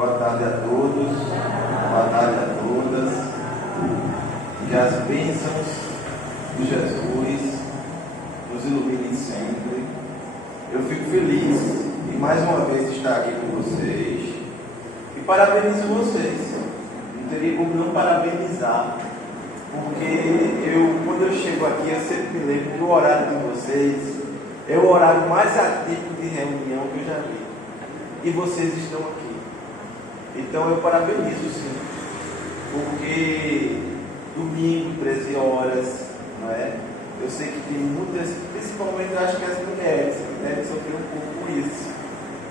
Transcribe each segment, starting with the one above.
Boa tarde a todos, boa tarde a todas. Que as bênçãos de Jesus nos iluminem sempre. Eu fico feliz em mais uma vez estar aqui com vocês e parabenizo vocês. Não teria como não parabenizar, porque quando eu chego aqui, eu sempre me lembro que o horário de vocês é o horário mais ativo de reunião que eu já vi. E vocês estão aqui. Então eu parabenizo, sim, porque domingo, 13 horas, não é? Eu sei que tem muitas, principalmente acho que as mulheres que devem sofrer um pouco com isso.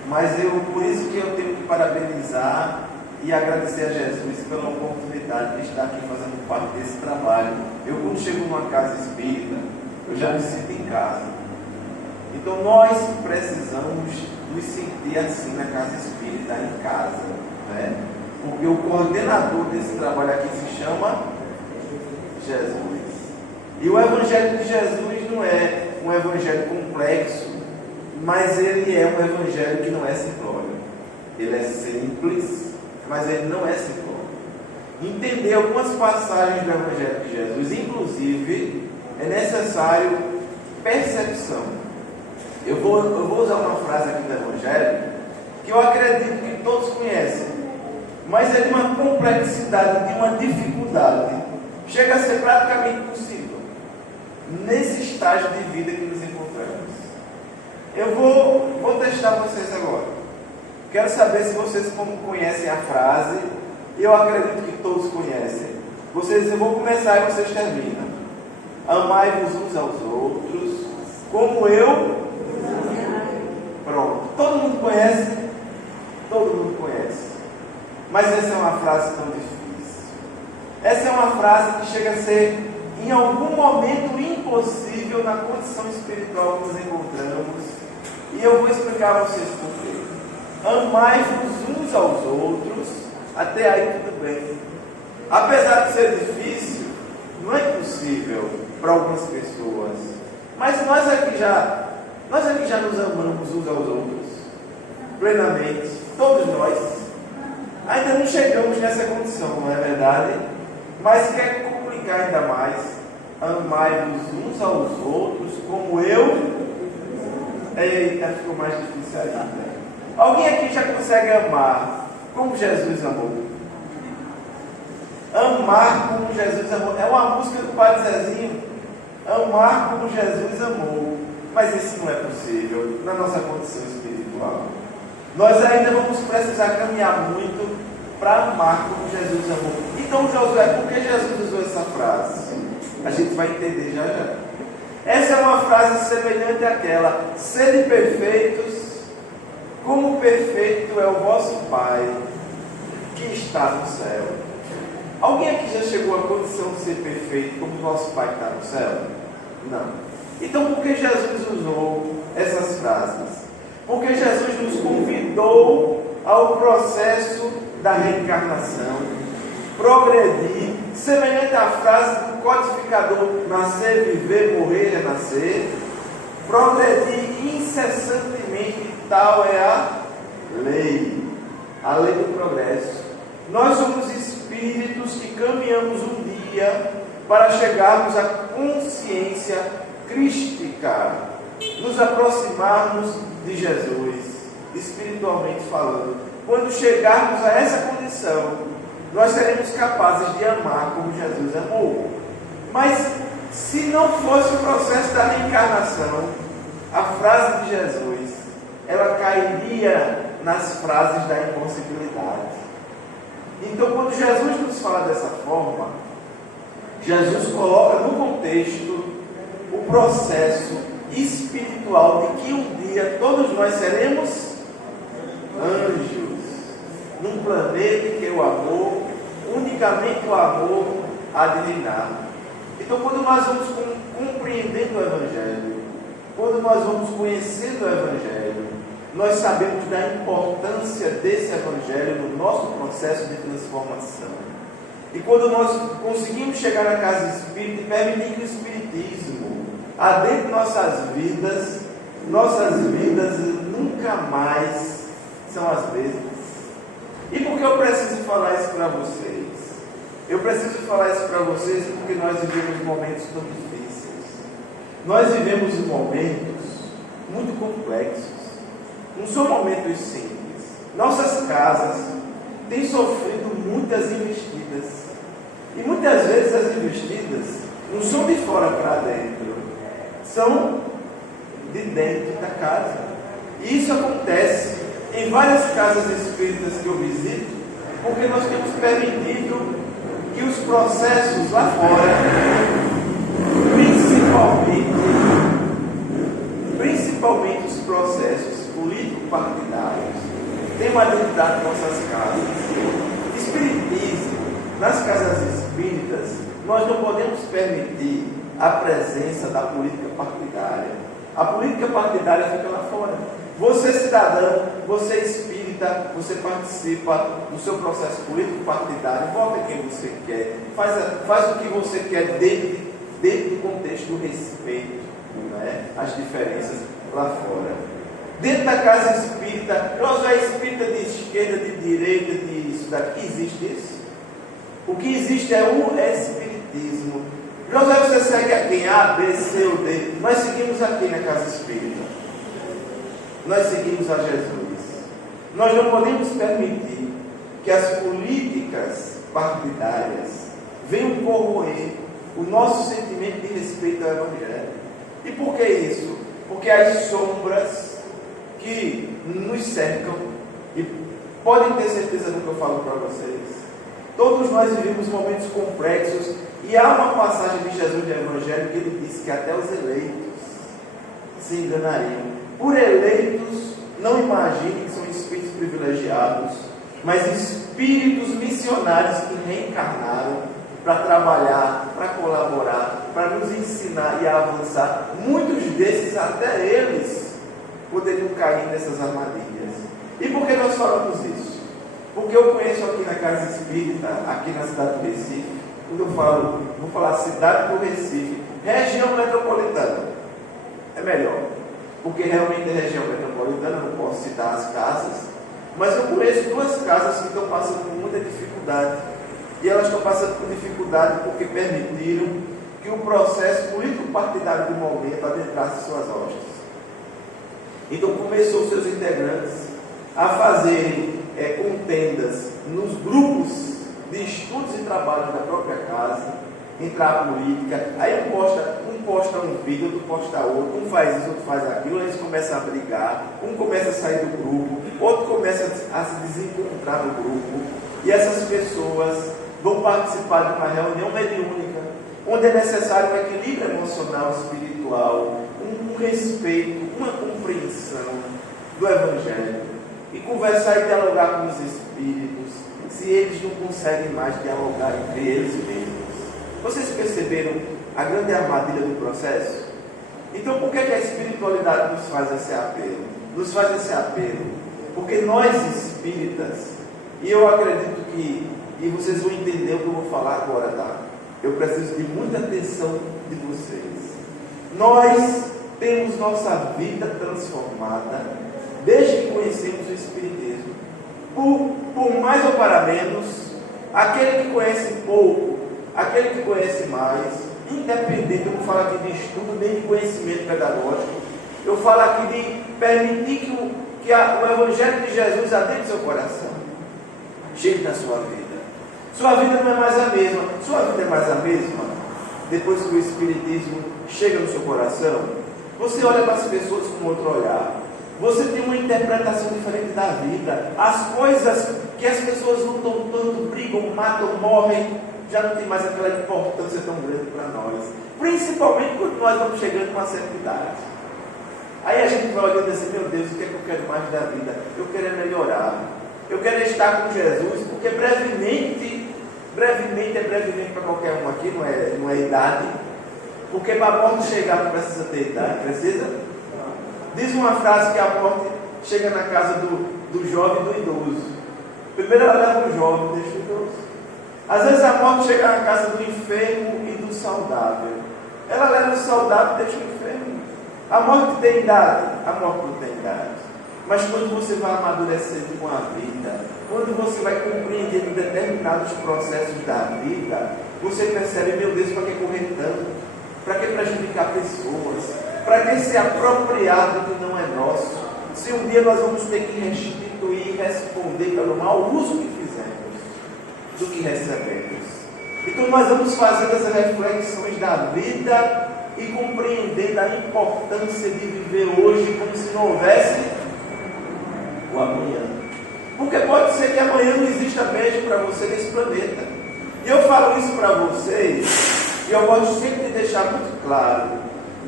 Mas por isso que eu tenho que parabenizar e agradecer a Jesus pela oportunidade de estar aqui fazendo parte desse trabalho. Eu, quando chego numa casa espírita, eu já me sinto em casa. Então nós precisamos nos sentir assim na casa espírita, em casa, né? Porque o coordenador desse trabalho aqui se chama Jesus. E o Evangelho de Jesus não é um evangelho complexo, mas ele é um evangelho que não é simplório. Ele é simples, mas ele não é simplório. Entender algumas passagens do Evangelho de Jesus, inclusive, é necessário percepção. Eu vou usar uma frase aqui do Evangelho que eu acredito que todos conhecem, mas é de uma complexidade, de uma dificuldade. Chega a ser praticamente impossível nesse estágio de vida que nos encontramos. Eu vou testar vocês agora. Quero saber se vocês conhecem a frase. Eu acredito que todos conhecem. Eu vou começar e vocês terminam. Amai-vos uns aos outros, como eu. Pronto. Todo mundo conhece? Todo mundo conhece. Mas essa é uma frase tão difícil. Essa é uma frase que chega a ser, em algum momento, impossível na condição espiritual que nos encontramos. E eu vou explicar a vocês por quê. Amai-vos uns aos outros, até aí tudo bem. Apesar de ser difícil, não é possível para algumas pessoas. Mas nós aqui já nos amamos uns aos outros, plenamente, todos nós. Ainda não chegamos nessa condição, não é verdade? Mas quer complicar ainda mais. Amai-vos uns aos outros como eu. Eita, ficou mais difícil ainda. Alguém aqui já consegue amar como Jesus amou? Amar como Jesus amou. É uma música do Padre Zezinho. Amar como Jesus amou. Mas isso não é possível na nossa condição espiritual. Nós ainda vamos precisar caminhar muito para amar como Jesus amou. Então, Josué, por que Jesus usou essa frase? A gente vai entender já já. Essa é uma frase semelhante àquela: sede perfeitos, como perfeito é o vosso Pai que está no céu. Alguém aqui já chegou à condição de ser perfeito como o vosso Pai que está no céu? Não. Então, por que Jesus usou essas frases? Porque Jesus nos convidou ao processo da reencarnação, progredir, semelhante à frase do codificador: nascer, viver, morrer, renascer. Progredir incessantemente, tal é a lei do progresso. Nós somos espíritos que caminhamos um dia para chegarmos à consciência crística, nos aproximarmos de Jesus, espiritualmente falando. Quando chegarmos a essa condição, nós seremos capazes de amar como Jesus amou. Mas se não fosse o processo da reencarnação, a frase de Jesus, ela cairia nas frases da impossibilidade. Então, quando Jesus nos fala dessa forma, Jesus coloca no contexto o processo espiritual de que um dia todos nós seremos anjos, num planeta em que o amor, unicamente o amor, há de reinar. Então, quando nós vamos compreendendo o Evangelho, quando nós vamos conhecendo o Evangelho, nós sabemos da importância desse Evangelho no nosso processo de transformação. E quando nós conseguimos chegar na casa espírita e permitir que o Espiritismo adentre nossas vidas nunca mais são as mesmas. E por que eu preciso falar isso para vocês? Eu preciso falar isso para vocês porque nós vivemos momentos tão difíceis. Nós vivemos momentos muito complexos. Não são momentos simples. Nossas casas têm sofrido muitas investidas. E muitas vezes as investidas não são de fora para dentro, são de dentro da casa. E isso acontece em várias casas espíritas que eu visito, porque nós temos permitido que os processos lá fora, principalmente os processos político-partidários, tenham adentrado nossas casas. Espiritismo, nas casas espíritas, nós não podemos permitir a presença da política partidária. A política partidária fica lá fora. Você, cidadão, você espírita, você participa do seu processo político partidário, vota quem você quer, faz o que você quer dentro do contexto do respeito, não é? As diferenças lá fora. Dentro da casa espírita, nós é espírita de esquerda, de direita, de isso, daqui, existe isso? O que existe é o espiritismo. José, você segue a quem? A, B, C ou D? Nós seguimos a quem na casa espírita? Nós seguimos a Jesus. Nós não podemos permitir que as políticas partidárias venham corroer o nosso sentimento de respeito ao Evangelho. E por que isso? Porque as sombras que nos cercam, e podem ter certeza do que eu falo para vocês, todos nós vivemos momentos complexos, e há uma passagem de Jesus no Evangelho que ele disse que até os eleitos se enganariam. Por eleitos, não imaginem que são espíritos privilegiados, mas espíritos missionários que reencarnaram para trabalhar, para colaborar, para nos ensinar e avançar. Muitos desses, até eles, poderiam cair nessas armadilhas. E por que nós falamos isso? Porque eu conheço aqui na Casa Espírita, aqui na cidade do Recife, quando eu falo, vou falar cidade do Recife, região metropolitana, é melhor, porque realmente é região metropolitana, não posso citar as casas, mas eu conheço duas casas que estão passando por muita dificuldade, e elas estão passando por dificuldade porque permitiram que o processo político-partidário do momento adentrasse suas hostes. Então começou seus integrantes a fazerem contendas nos grupos de estudos e trabalhos da própria casa, entrar a política, aí um posta um vídeo, outro posta outro, um faz isso, outro faz aquilo, eles começam a brigar, um começa a sair do grupo, outro começa a se desencontrar no grupo, e essas pessoas vão participar de uma reunião mediúnica, onde é necessário um equilíbrio emocional, espiritual, um respeito, uma compreensão do Evangelho, e conversar e dialogar com os espíritos, se eles não conseguem mais dialogar entre eles mesmos. Vocês perceberam a grande armadilha do processo? Então por que a espiritualidade nos faz esse apelo? Nos faz esse apelo porque nós espíritas, e eu acredito que, e vocês vão entender o que eu vou falar agora, tá? Eu preciso de muita atenção de vocês. Nós temos nossa vida transformada desde que conhecemos o Espiritismo. Por mais ou para menos, aquele que conhece pouco, aquele que conhece mais, independente, eu não falo aqui de estudo nem de conhecimento pedagógico, eu falo aqui de permitir que o Evangelho de Jesus adentre seu coração, chegue na sua vida. Sua vida não é mais a mesma. Sua vida é mais a mesma depois que o Espiritismo chega no seu coração. Você olha para as pessoas com outro olhar. Você tem uma interpretação diferente da vida. As coisas que as pessoas lutam tanto, brigam, matam, morrem, já não tem mais aquela importância tão grande para nós. Principalmente quando nós vamos chegando com uma certa idade. Aí a gente vai olhando assim, meu Deus, o que é que eu quero mais da vida? Eu quero é melhorar. Eu quero estar com Jesus, porque brevemente é brevemente para qualquer um aqui, não é idade. Porque para a morte chegar não precisa ter idade, precisa? Diz uma frase que a morte chega na casa do jovem e do idoso. Primeiro ela leva o jovem, deixa o idoso. Às vezes a morte chega na casa do enfermo e do saudável. Ela leva o saudável e deixa o enfermo. A morte tem idade? A morte não tem idade. Mas quando você vai amadurecendo com a vida, quando você vai compreendendo determinados processos da vida, você percebe, meu Deus, para que correr tanto? Para que prejudicar pessoas? Para que se apropriar do que não é nosso? Se um dia nós vamos ter que restituir e responder pelo mau uso que fizemos do que recebemos. Então nós vamos fazendo as reflexões da vida e compreendendo a importância de viver hoje como se não houvesse o amanhã. Porque pode ser que amanhã não exista beijo para você nesse planeta. E eu falo isso para vocês, e eu gosto sempre de deixar muito claro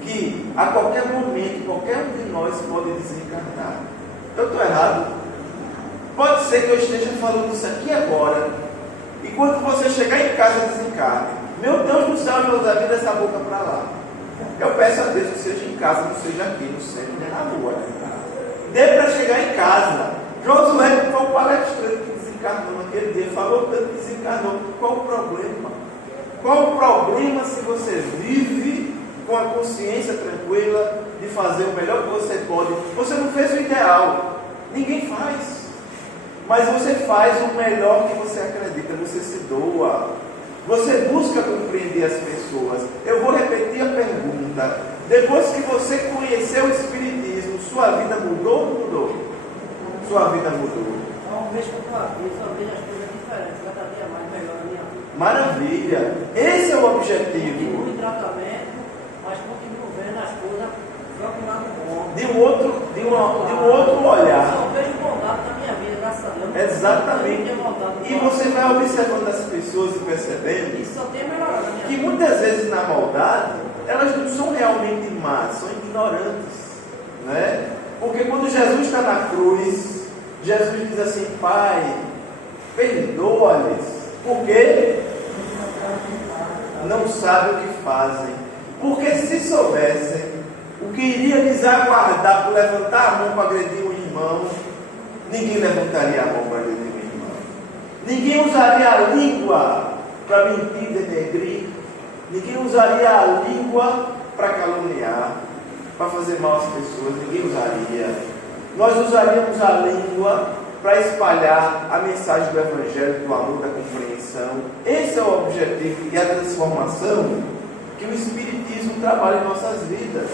que a qualquer momento, qualquer um de nós pode desencarnar. Eu estou errado? Pode ser que eu esteja falando isso aqui agora, e quando você chegar em casa desencarne. Meu Deus do céu, meus amigos, dessa boca para lá. Eu peço a Deus que seja em casa, não seja aqui no centro, nem na rua. Dê para chegar em casa. Josué foi o palestrante que desencarnou naquele dia, falou tanto que desencarnou. Qual o problema? Qual o problema se você vive com a consciência tranquila de fazer o melhor que você pode? Você não fez o ideal, ninguém faz, mas você faz o melhor que você acredita, você se doa, você busca compreender as pessoas. Eu vou repetir a pergunta: depois que você conheceu o Espiritismo, sua vida mudou ou não mudou? Sua vida mudou. Uma vez que eu estou aqui, eu só vejo as coisas diferentes, cada dia mais melhor na minha vida. Maravilha, esse é o objetivo. Continuo em tratamento, mas continuo vendo as coisas só que lá no bom. De um outro olhar. Eu só vejo bondade na minha vida, graças a Deus. Exatamente. E você vai observando as pessoas e percebendo isso só tem melhorado na minha que vida. muitas vezes na maldade elas não são realmente más, são ignorantes, né? Porque quando Jesus está na cruz, Jesus diz assim: Pai, perdoa-lhes, porque não sabem o que fazem. Porque se soubessem o que iria lhes aguardar por levantar a mão para agredir o irmão, ninguém levantaria a mão para agredir o irmão. Ninguém usaria a língua para mentir, denegrir. Ninguém usaria a língua para caluniar, para fazer mal às pessoas. Ninguém usaria. Nós usaríamos a língua para espalhar a mensagem do Evangelho, do amor, da compreensão. Esse é o objetivo e a transformação que o Espiritismo trabalha em nossas vidas.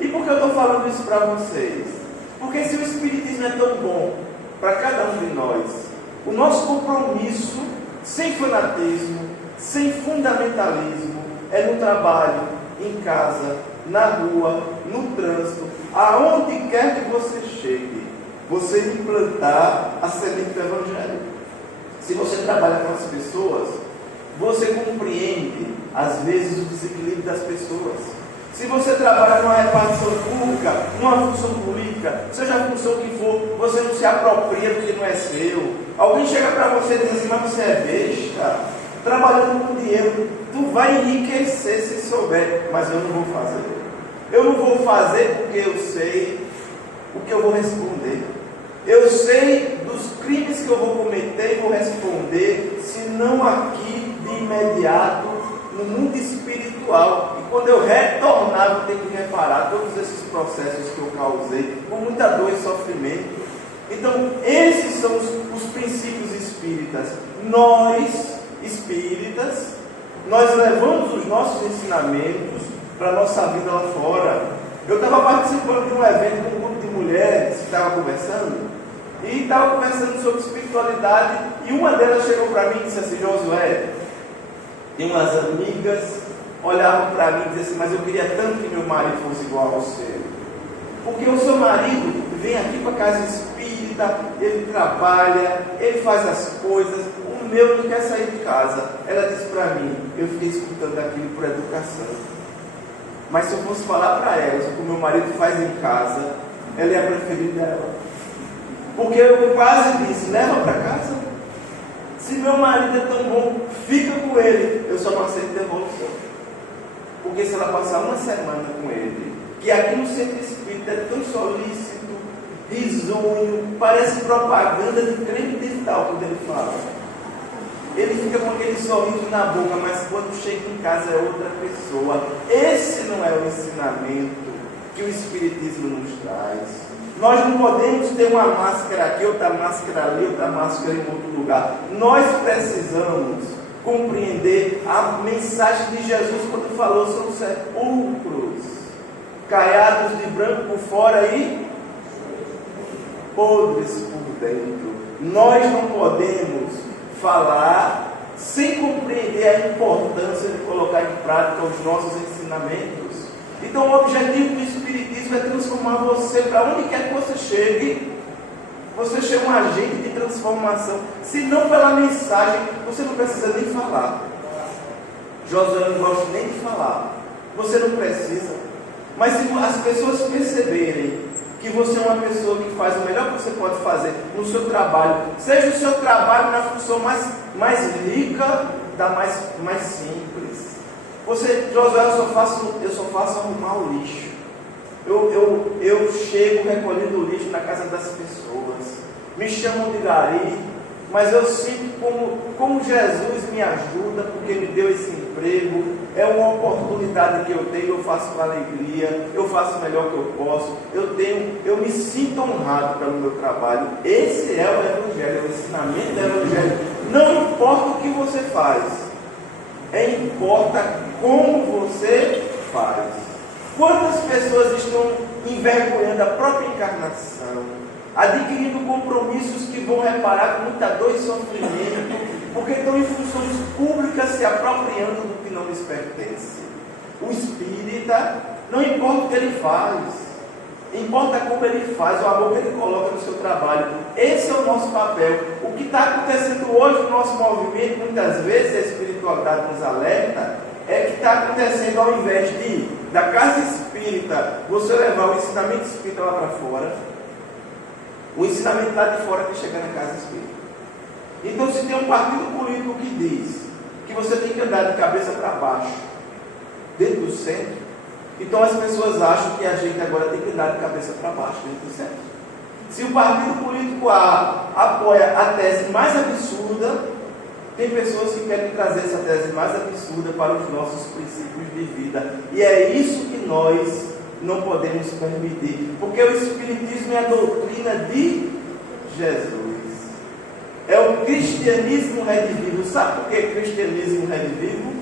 E por que eu estou falando isso para vocês? Porque se o Espiritismo é tão bom para cada um de nós, o nosso compromisso, sem fanatismo, sem fundamentalismo, é no trabalho, em casa, na rua, no trânsito, aonde quer que você chegue, você implantar a semente do Evangelho. Se você trabalha com as pessoas, você compreende, às vezes, o desequilíbrio das pessoas. Se você trabalha numa repartição pública, numa função política, seja a função que for, você não se apropria do que não é seu. Alguém chega para você e diz assim: mas você é besta, trabalhando com dinheiro, tu vai enriquecer se souber. Mas eu não vou fazer. Eu não vou fazer porque eu sei o que eu vou responder. Eu sei dos crimes que eu vou cometer e vou responder, se não aqui de imediato, no mundo espiritual. E quando eu retornar, eu tenho que reparar todos esses processos que eu causei, com muita dor e sofrimento. Então, esses são os princípios espíritas. Nós, espíritas, nós levamos os nossos ensinamentos para a nossa vida lá fora. Eu estava participando de um evento com um grupo de mulheres que estava conversando, e estava conversando sobre espiritualidade, e uma delas chegou para mim e disse assim: Josué, tem umas amigas olhavam para mim e diziam assim: mas eu queria tanto que meu marido fosse igual ao seu, porque o seu marido vem aqui para a casa espírita, ele trabalha, ele faz as coisas, o meu não quer sair de casa. Ela disse para mim, eu fiquei escutando aquilo por educação, mas se eu fosse falar para ela o que o meu marido faz em casa, ela ia preferir dela, porque eu quase disse: leva para casa. Se meu marido é tão bom, fica com ele. Eu só não aceito devolução, porque se ela passar uma semana com ele, que aqui no centro espírita é tão solícito, risonho, parece propaganda de creme dental quando ele fala. Ele fica com aquele sorriso na boca, mas quando chega em casa é outra pessoa. Esse não é o ensinamento que o Espiritismo nos traz. Nós não podemos ter uma máscara aqui, outra máscara ali, outra máscara em outro lugar. Nós precisamos compreender a mensagem de Jesus quando falou sobre os sepulcros, caiados de branco por fora e podres por dentro. Nós não podemos falar sem compreender a importância de colocar em prática os nossos ensinamentos. Então o objetivo do Espiritismo é transformar você para onde quer que você chegue. Você seja um agente de transformação. Se não pela mensagem, você não precisa nem falar. Josué não gosta nem de falar. Você não precisa. Mas se as pessoas perceberem que você é uma pessoa que faz o melhor que você pode fazer no seu trabalho, seja o seu trabalho na função mais rica da mais simples. Josué, eu só faço arrumar o lixo. Eu chego recolhendo o lixo na casa das pessoas. Me chamam de gari, mas eu sinto como Jesus me ajuda, porque me deu esse emprego. É uma oportunidade que eu tenho, eu faço com alegria, eu faço o melhor que eu posso. Eu me sinto honrado pelo meu trabalho. Esse é o Evangelho, o ensinamento do Evangelho. Não importa o que você faz, importa como você faz. Quantas pessoas estão envergonhando a própria encarnação, adquirindo compromissos que vão reparar com muita dor e sofrimento, porque estão em funções públicas se apropriando do que não lhes pertence. O espírita, não importa o que ele faz, importa como ele faz, o amor que ele coloca no seu trabalho. Esse é o nosso papel. O que está acontecendo hoje no nosso movimento, muitas vezes a espiritualidade nos alerta, é que está acontecendo, ao invés de da casa espírita você levar o ensinamento espírita lá para fora, o ensinamento lá de fora que chega na casa espírita. Então, se tem um partido político que diz que você tem que andar de cabeça para baixo dentro do centro, então as pessoas acham que a gente agora tem que andar de cabeça para baixo dentro do centro. Se o partido político A apoia a tese mais absurda, tem pessoas que querem trazer essa tese mais absurda para os nossos princípios de vida. E é isso que nós não podemos permitir. Porque o Espiritismo é a doutrina de Jesus. É o cristianismo redivivo. Sabe por que cristianismo redivivo?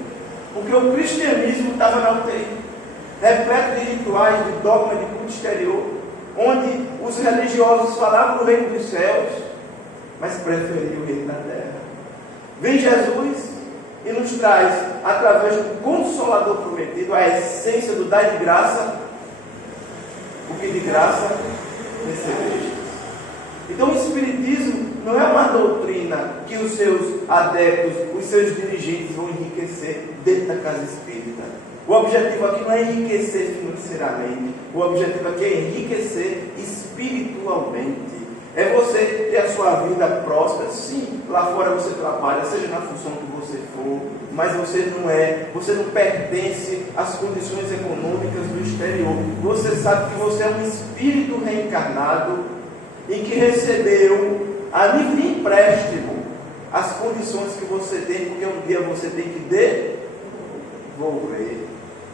Porque o cristianismo estava na UTI, repleto de rituais, de dogma, de culto exterior, onde os religiosos falavam do reino dos céus, mas preferiam o reino da terra. Vem Jesus e nos traz, através do Consolador prometido, a essência do dar de graça, o que de graça recebeste. Então o Espiritismo não é uma doutrina que os seus adeptos, os seus dirigentes vão enriquecer dentro da casa espírita. O objetivo aqui não é enriquecer financeiramente, o objetivo aqui é enriquecer espiritualmente. É você ter a sua vida próspera. Sim, lá fora você trabalha, seja na função que você for, mas você não pertence às condições econômicas do exterior. Você sabe que você é um espírito reencarnado e que recebeu a nível de empréstimo as condições que você tem, porque um dia você tem que devolver.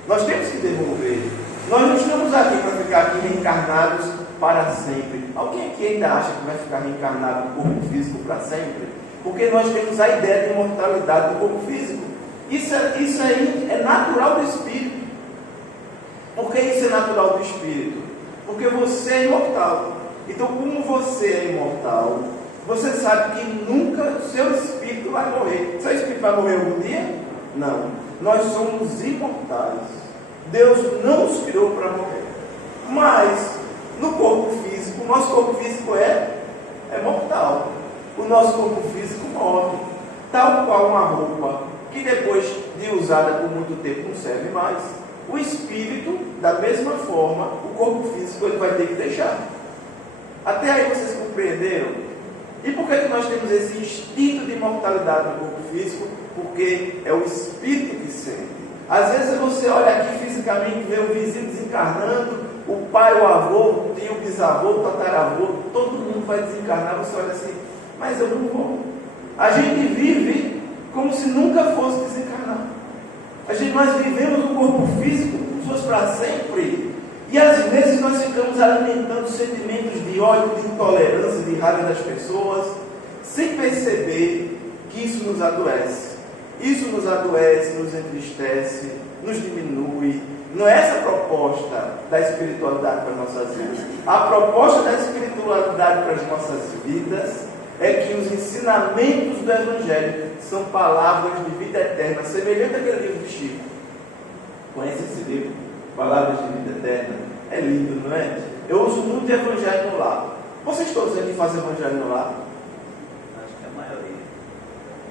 Nós temos que devolver. Nós não estamos aqui para ficar aqui reencarnados para sempre. Alguém aqui ainda acha que vai ficar reencarnado no corpo físico para sempre? Porque nós temos a ideia de imortalidade do corpo físico. Isso aí é natural do espírito. Por que isso é natural do espírito? Porque você é imortal. Então, como você é imortal, você sabe que nunca o seu espírito vai morrer. Seu espírito vai morrer algum dia? Não. Nós somos imortais. Deus não nos criou para morrer. Mas, no corpo físico, o nosso corpo físico é mortal. O nosso corpo físico morre. Tal qual uma roupa que depois de usada por muito tempo não serve mais. O espírito, da mesma forma, o corpo físico ele vai ter que deixar. Até aí vocês compreenderam? E por que nós temos esse instinto de imortalidade no corpo físico? Porque é o espírito que sente. Às vezes você olha aqui fisicamente, vê o vizinho desencarnando, o pai, o avô, o tio, o bisavô, o tataravô, todo mundo vai desencarnar. Você olha assim, mas eu não vou. A gente vive como se nunca fosse desencarnar. Nós vivemos no corpo físico como se fosse para sempre. E às vezes nós ficamos alimentando sentimentos de ódio, de intolerância, de raiva das pessoas, sem perceber que isso nos adoece. Isso nos adoece, nos entristece, nos diminui. Não é essa a proposta da espiritualidade para as nossas vidas. A proposta da espiritualidade para as nossas vidas é que os ensinamentos do Evangelho são palavras de vida eterna, semelhante àquele livro de Chico. Conhece esse livro? Palavras de vida eterna. É lindo, não é? Eu uso muito Evangelho no lar. Vocês todos aqui fazem Evangelho no lar? Acho que a maioria.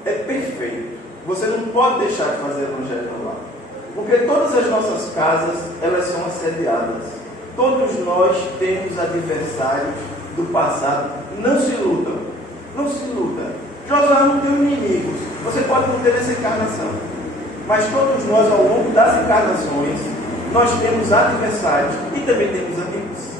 É perfeito. Você não pode deixar de fazer Evangelho no lar. Porque todas as nossas casas, elas são assediadas. Todos nós temos adversários do passado. Não se lutam. Não se luta. Josué não tem inimigos. Você pode não ter essa encarnação. Mas todos nós, ao longo das encarnações, nós temos adversários e também temos amigos.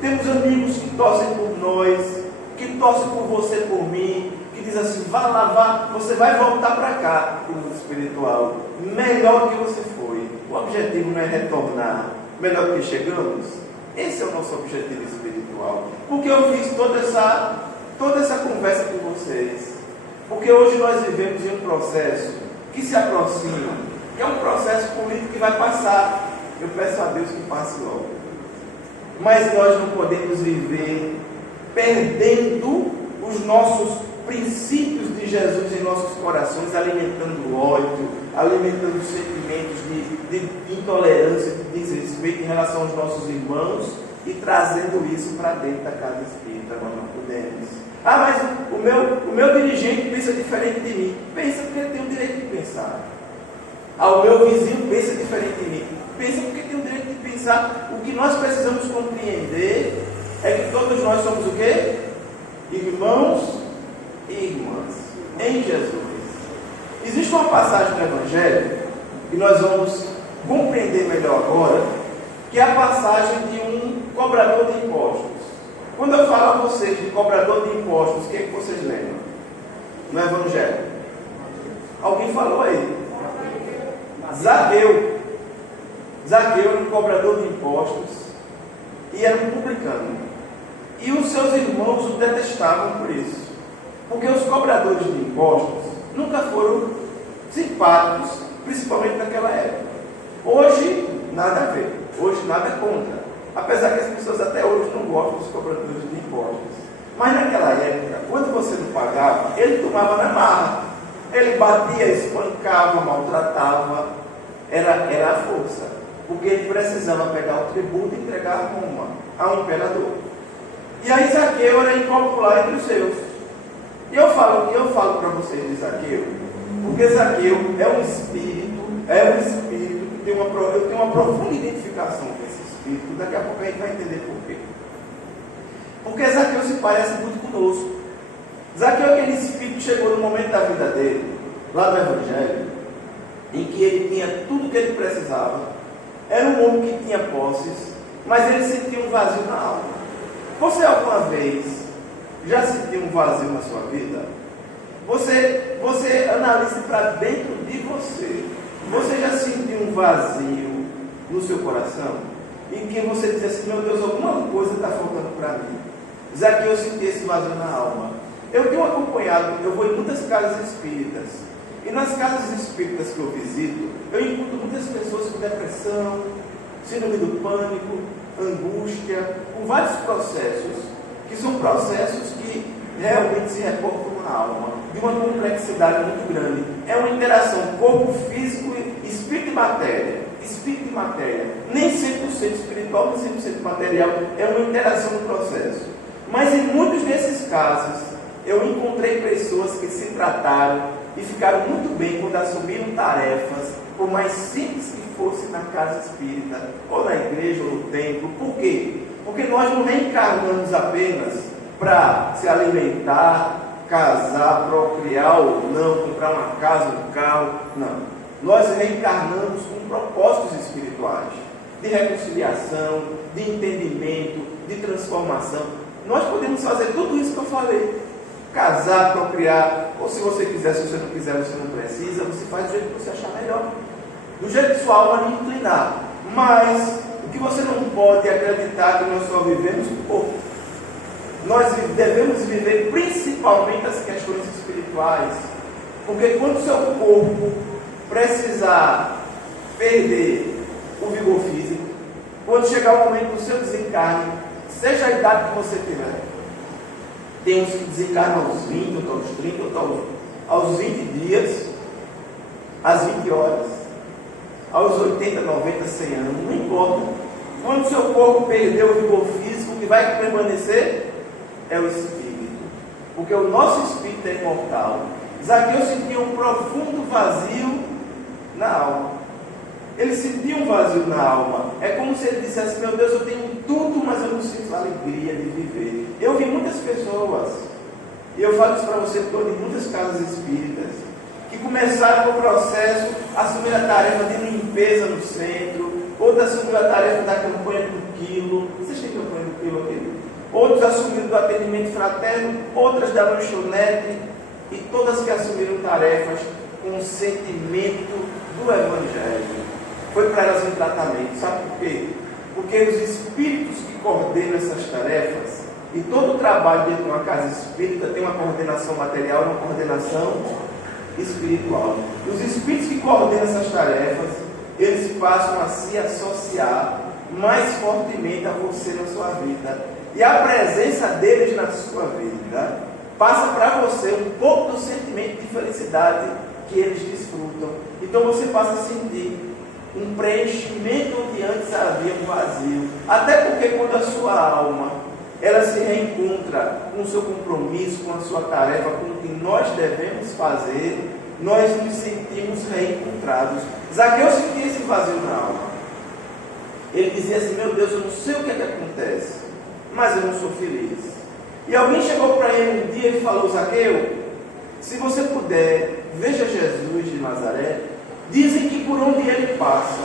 Temos amigos que torcem por nós, que torcem por você, por mim, que diz assim, vá lá, você vai voltar para cá, para o mundo espiritual, melhor que você foi. O objetivo não é retornar melhor que chegamos. Esse é o nosso objetivo espiritual. Porque eu fiz toda essa conversa com vocês. Porque hoje nós vivemos em um processo que se aproxima, que é um processo político que vai passar. Eu peço a Deus que passe logo. Mas nós não podemos viver perdendo os nossos princípios de Jesus em nossos corações, alimentando ódio, alimentando sentimentos de intolerância, de desrespeito em relação aos nossos irmãos e trazendo isso para dentro da casa espírita. Nós não podemos. Mas o meu dirigente pensa diferente de mim. Pensa porque ele tem o direito de pensar. O meu vizinho pensa diferente de mim. Pensa porque tem o direito de pensar. O que nós precisamos compreender é que todos nós somos o quê? Irmãos e irmãs em Jesus. Existe uma passagem no Evangelho que nós vamos compreender melhor agora, que é a passagem de um cobrador de impostos. Quando eu falo a vocês de cobrador de impostos, o que é que vocês lembram? No Evangelho? Alguém falou aí? Zaqueu. Zaqueu era um cobrador de impostos e era um publicano. E os seus irmãos o detestavam por isso. Porque os cobradores de impostos nunca foram simpáticos, principalmente naquela época. Hoje, nada a ver. Hoje, nada contra. Apesar que as pessoas até hoje não gostam dos cobradores de impostos. Mas naquela época, quando você não pagava, ele tomava na marra. Ele batia, espancava, maltratava. Era a força. Porque ele precisava pegar o tributo e entregar a Roma, ao imperador. E aí Zaqueu era impopular entre os seus. E eu falo para vocês de Zaqueu, porque Zaqueu é um espírito que eu tenho uma profunda identificação com esse espírito. Daqui a pouco a gente vai entender por quê. Porque Zaqueu se parece muito conosco. Zaqueu é aquele espírito que chegou no momento da vida dele, lá no Evangelho, em que ele tinha tudo o que ele precisava. Era um homem que tinha posses, mas ele sentia um vazio na alma. Você alguma vez já sentiu um vazio na sua vida? Você analise para dentro de você. Você já sentiu um vazio no seu coração? Em que você diz assim, meu Deus, alguma coisa está faltando para mim. Zaqueu sentia esse vazio na alma. Eu tenho acompanhado, eu vou em muitas casas espíritas. E nas casas espíritas que eu visito, eu encontro muitas pessoas com depressão, síndrome do pânico, angústia, com vários processos, que são processos que realmente se reportam na alma, de uma complexidade muito grande. É uma interação corpo físico, espírito e matéria. Espírito e matéria. Nem 100% espiritual, nem 100% material. É uma interação no processo. Mas em muitos desses casos, eu encontrei pessoas que se trataram e ficaram muito bem quando assumiram tarefas, por mais simples que fosse na casa espírita, ou na igreja, ou no templo. Por quê? Porque nós não reencarnamos apenas para se alimentar, casar, procriar ou não, comprar uma casa, um carro. Não. Nós reencarnamos com propósitos espirituais, de reconciliação, de entendimento, de transformação. Nós podemos fazer tudo isso que eu falei. Casar, procriar, ou se você quiser, se você não quiser, você não precisa, você faz do jeito que você achar melhor, do jeito que sua alma lhe inclinar. Mas o que você não pode acreditar que nós só vivemos um pouco. Nós devemos viver principalmente as questões espirituais. Porque quando o seu corpo precisar perder o vigor físico, quando chegar o momento do seu desencarne, seja a idade que você tiver, tem uns que desencarnam aos 20, ou aos 30, ou aos 20 dias, às 20 horas, aos 80, 90, 100 anos, não importa. Quando o seu corpo perder o vigor físico, o que vai permanecer é o espírito, porque o nosso espírito é imortal. Zaqueu sentia um profundo vazio na alma. Ele sentia um vazio na alma. É como se ele dissesse: meu Deus, eu tenho tudo, mas eu não sinto a alegria de viver. Eu vi muitas pessoas, e eu falo isso para você, porque eu vi muitas casas espíritas, que começaram o processo, assumiram a tarefa de limpeza no centro, outros assumiram a tarefa da campanha do quilo. Vocês têm campanha do quilo aqui? Outros assumiram do atendimento fraterno, outras da lanchonete, e todas que assumiram tarefas com o sentimento do Evangelho. Foi para elas um tratamento. Sabe por quê? Porque os espíritos que coordenam essas tarefas, e todo o trabalho dentro de uma casa espírita tem uma coordenação material e uma coordenação espiritual. Os espíritos que coordenam essas tarefas, eles passam a se associar mais fortemente a você na sua vida. E a presença deles na sua vida passa para você um pouco do sentimento de felicidade que eles desfrutam. Então você passa a sentir um preenchimento onde antes havia um vazio. Até porque quando a sua alma ela se reencontra com o seu compromisso, com a sua tarefa, com o que nós devemos fazer, nós nos sentimos reencontrados. Zaqueu sentia esse vazio na alma. Ele dizia assim: meu Deus, eu não sei o que é que acontece, mas eu não sou feliz. E alguém chegou para ele um dia e falou: Zaqueu, se você puder, veja Jesus de Nazaré. Dizem que por onde ele passa,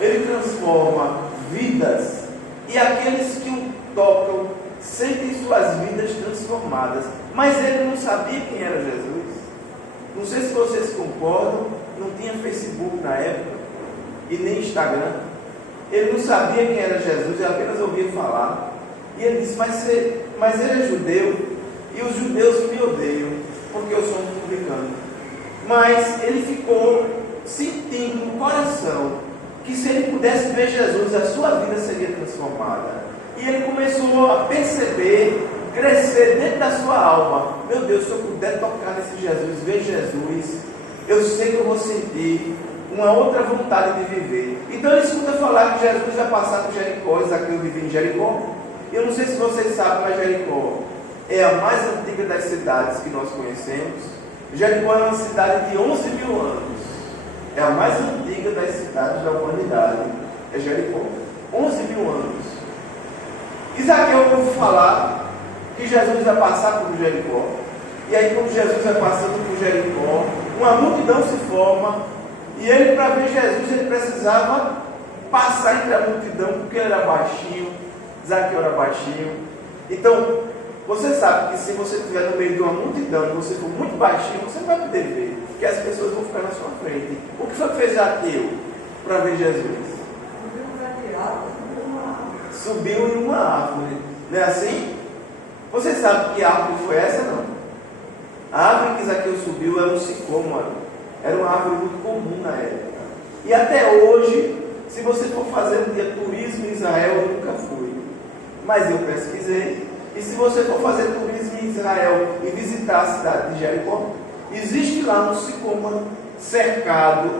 ele transforma vidas, e aqueles que o tocam sentem suas vidas transformadas. Mas ele não sabia quem era Jesus. Não sei se vocês concordam, não tinha Facebook na época, e nem Instagram. Ele não sabia quem era Jesus, ele apenas ouvia falar. E ele disse: mas ele é judeu, e os judeus me odeiam, porque eu sou um publicano. Mas ele ficou sentindo no coração que se ele pudesse ver Jesus, a sua vida seria transformada. E ele começou a perceber, crescer dentro da sua alma: meu Deus, se eu puder tocar nesse Jesus, ver Jesus, eu sei que eu vou sentir uma outra vontade de viver. Então ele escuta falar que Jesus vai passar por Jericó. Zaqueu vivia em Jericó. Eu não sei se vocês sabem, mas Jericó é a mais antiga das cidades que nós conhecemos. Jericó é uma cidade de 11 mil anos. É a mais antiga das cidades da humanidade. É Jericó. 11 mil anos. E Zaqueu ouviu falar que Jesus vai passar por Jericó. E aí, quando Jesus vai passando por Jericó, uma multidão se forma. E ele, para ver Jesus, ele precisava passar entre a multidão, porque ele era baixinho. Zaqueu era baixinho. Então, você sabe que se você estiver no meio de uma multidão e você for muito baixinho, você não vai poder ver, porque as pessoas vão ficar na sua frente. O que foi que fez Zaqueu para ver Jesus? Subiu em uma árvore. Não é assim? Você sabe que árvore foi essa? Não. A árvore que Zaqueu subiu era um sicômoro. Era uma árvore muito comum na época. E até hoje, se você for fazer um dia turismo em Israel, eu nunca fui, mas eu pesquisei. E se você for fazer turismo em Israel e visitar a cidade de Jericó, existe lá um sicômoro cercado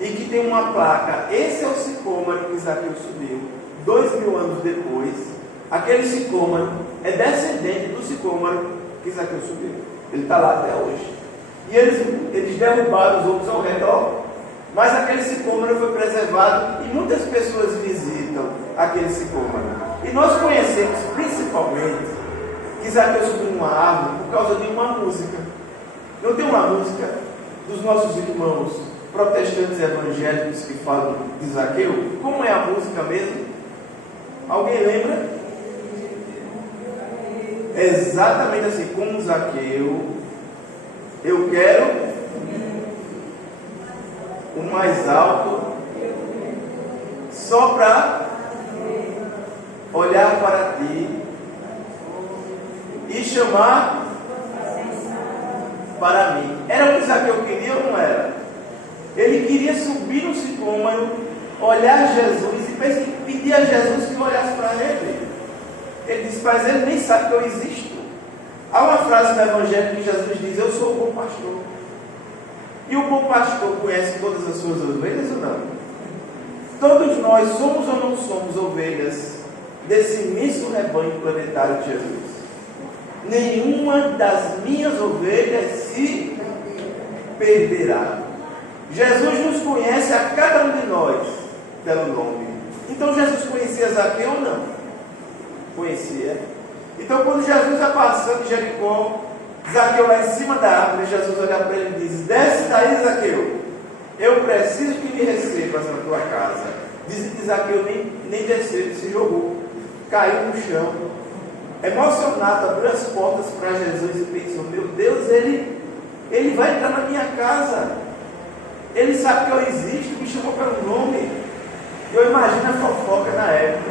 e que tem uma placa: esse é o sicômoro que Zaqueu subiu. 2000 anos depois, aquele sicômoro é descendente do sicômoro que Zaqueu subiu. Ele está lá até hoje. E eles derrubaram os outros ao redor, mas aquele sicômoro foi preservado e muitas pessoas visitam aquele sicômoro. E nós conhecemos principalmente que Zaqueu subiu numa árvore por causa de uma música. Não tem uma música dos nossos irmãos protestantes evangélicos que falam de Zaqueu? Como é a música mesmo? Alguém lembra? É exatamente assim: como Zaqueu, eu quero o mais alto, só para olhar para ti e chamar para mim. Era o que Zaqueu queria ou não era? Ele queria subir no sicômoro, olhar Jesus e pedir a Jesus que olhasse para ele. Ele disse, mas ele nem sabe que eu existo. Há uma frase no Evangelho que Jesus diz, eu sou o bom pastor. E o bom pastor conhece todas as suas ovelhas ou não? Todos nós somos ou não somos ovelhas desse imenso rebanho planetário de Jesus? Nenhuma das minhas ovelhas se perderá. Jesus nos conhece a cada um de nós pelo nome. Então Jesus conhecia Zaqueu ou não? Conhecia. Então quando Jesus está passando em Jericó, Zaqueu lá em cima da árvore, Jesus olha para ele e diz, desce daí, Zaqueu, eu preciso que me recebas na tua casa. Dizem que Zaqueu nem desceu, ele se jogou, caiu no chão, emocionado, abriu as portas para Jesus e pensou, meu Deus, ele vai entrar na minha casa, ele sabe que eu existo, me chamou pelo nome. Eu imagino a fofoca na época,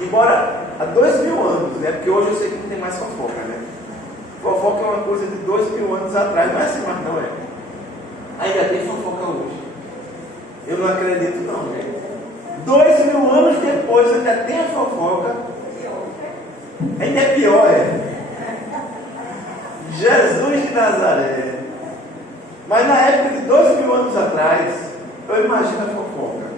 embora há 2000 anos, né? Porque hoje eu sei que não tem mais fofoca, né? Fofoca é uma coisa de 2000 anos atrás, não é assim mais não é? Ainda tem fofoca hoje. Eu não acredito não, gente. 2000 anos depois ainda tem a fofoca. Ainda é pior, é. Jesus de Nazaré. Mas na época de 2000 anos atrás, eu imagino a fofoca.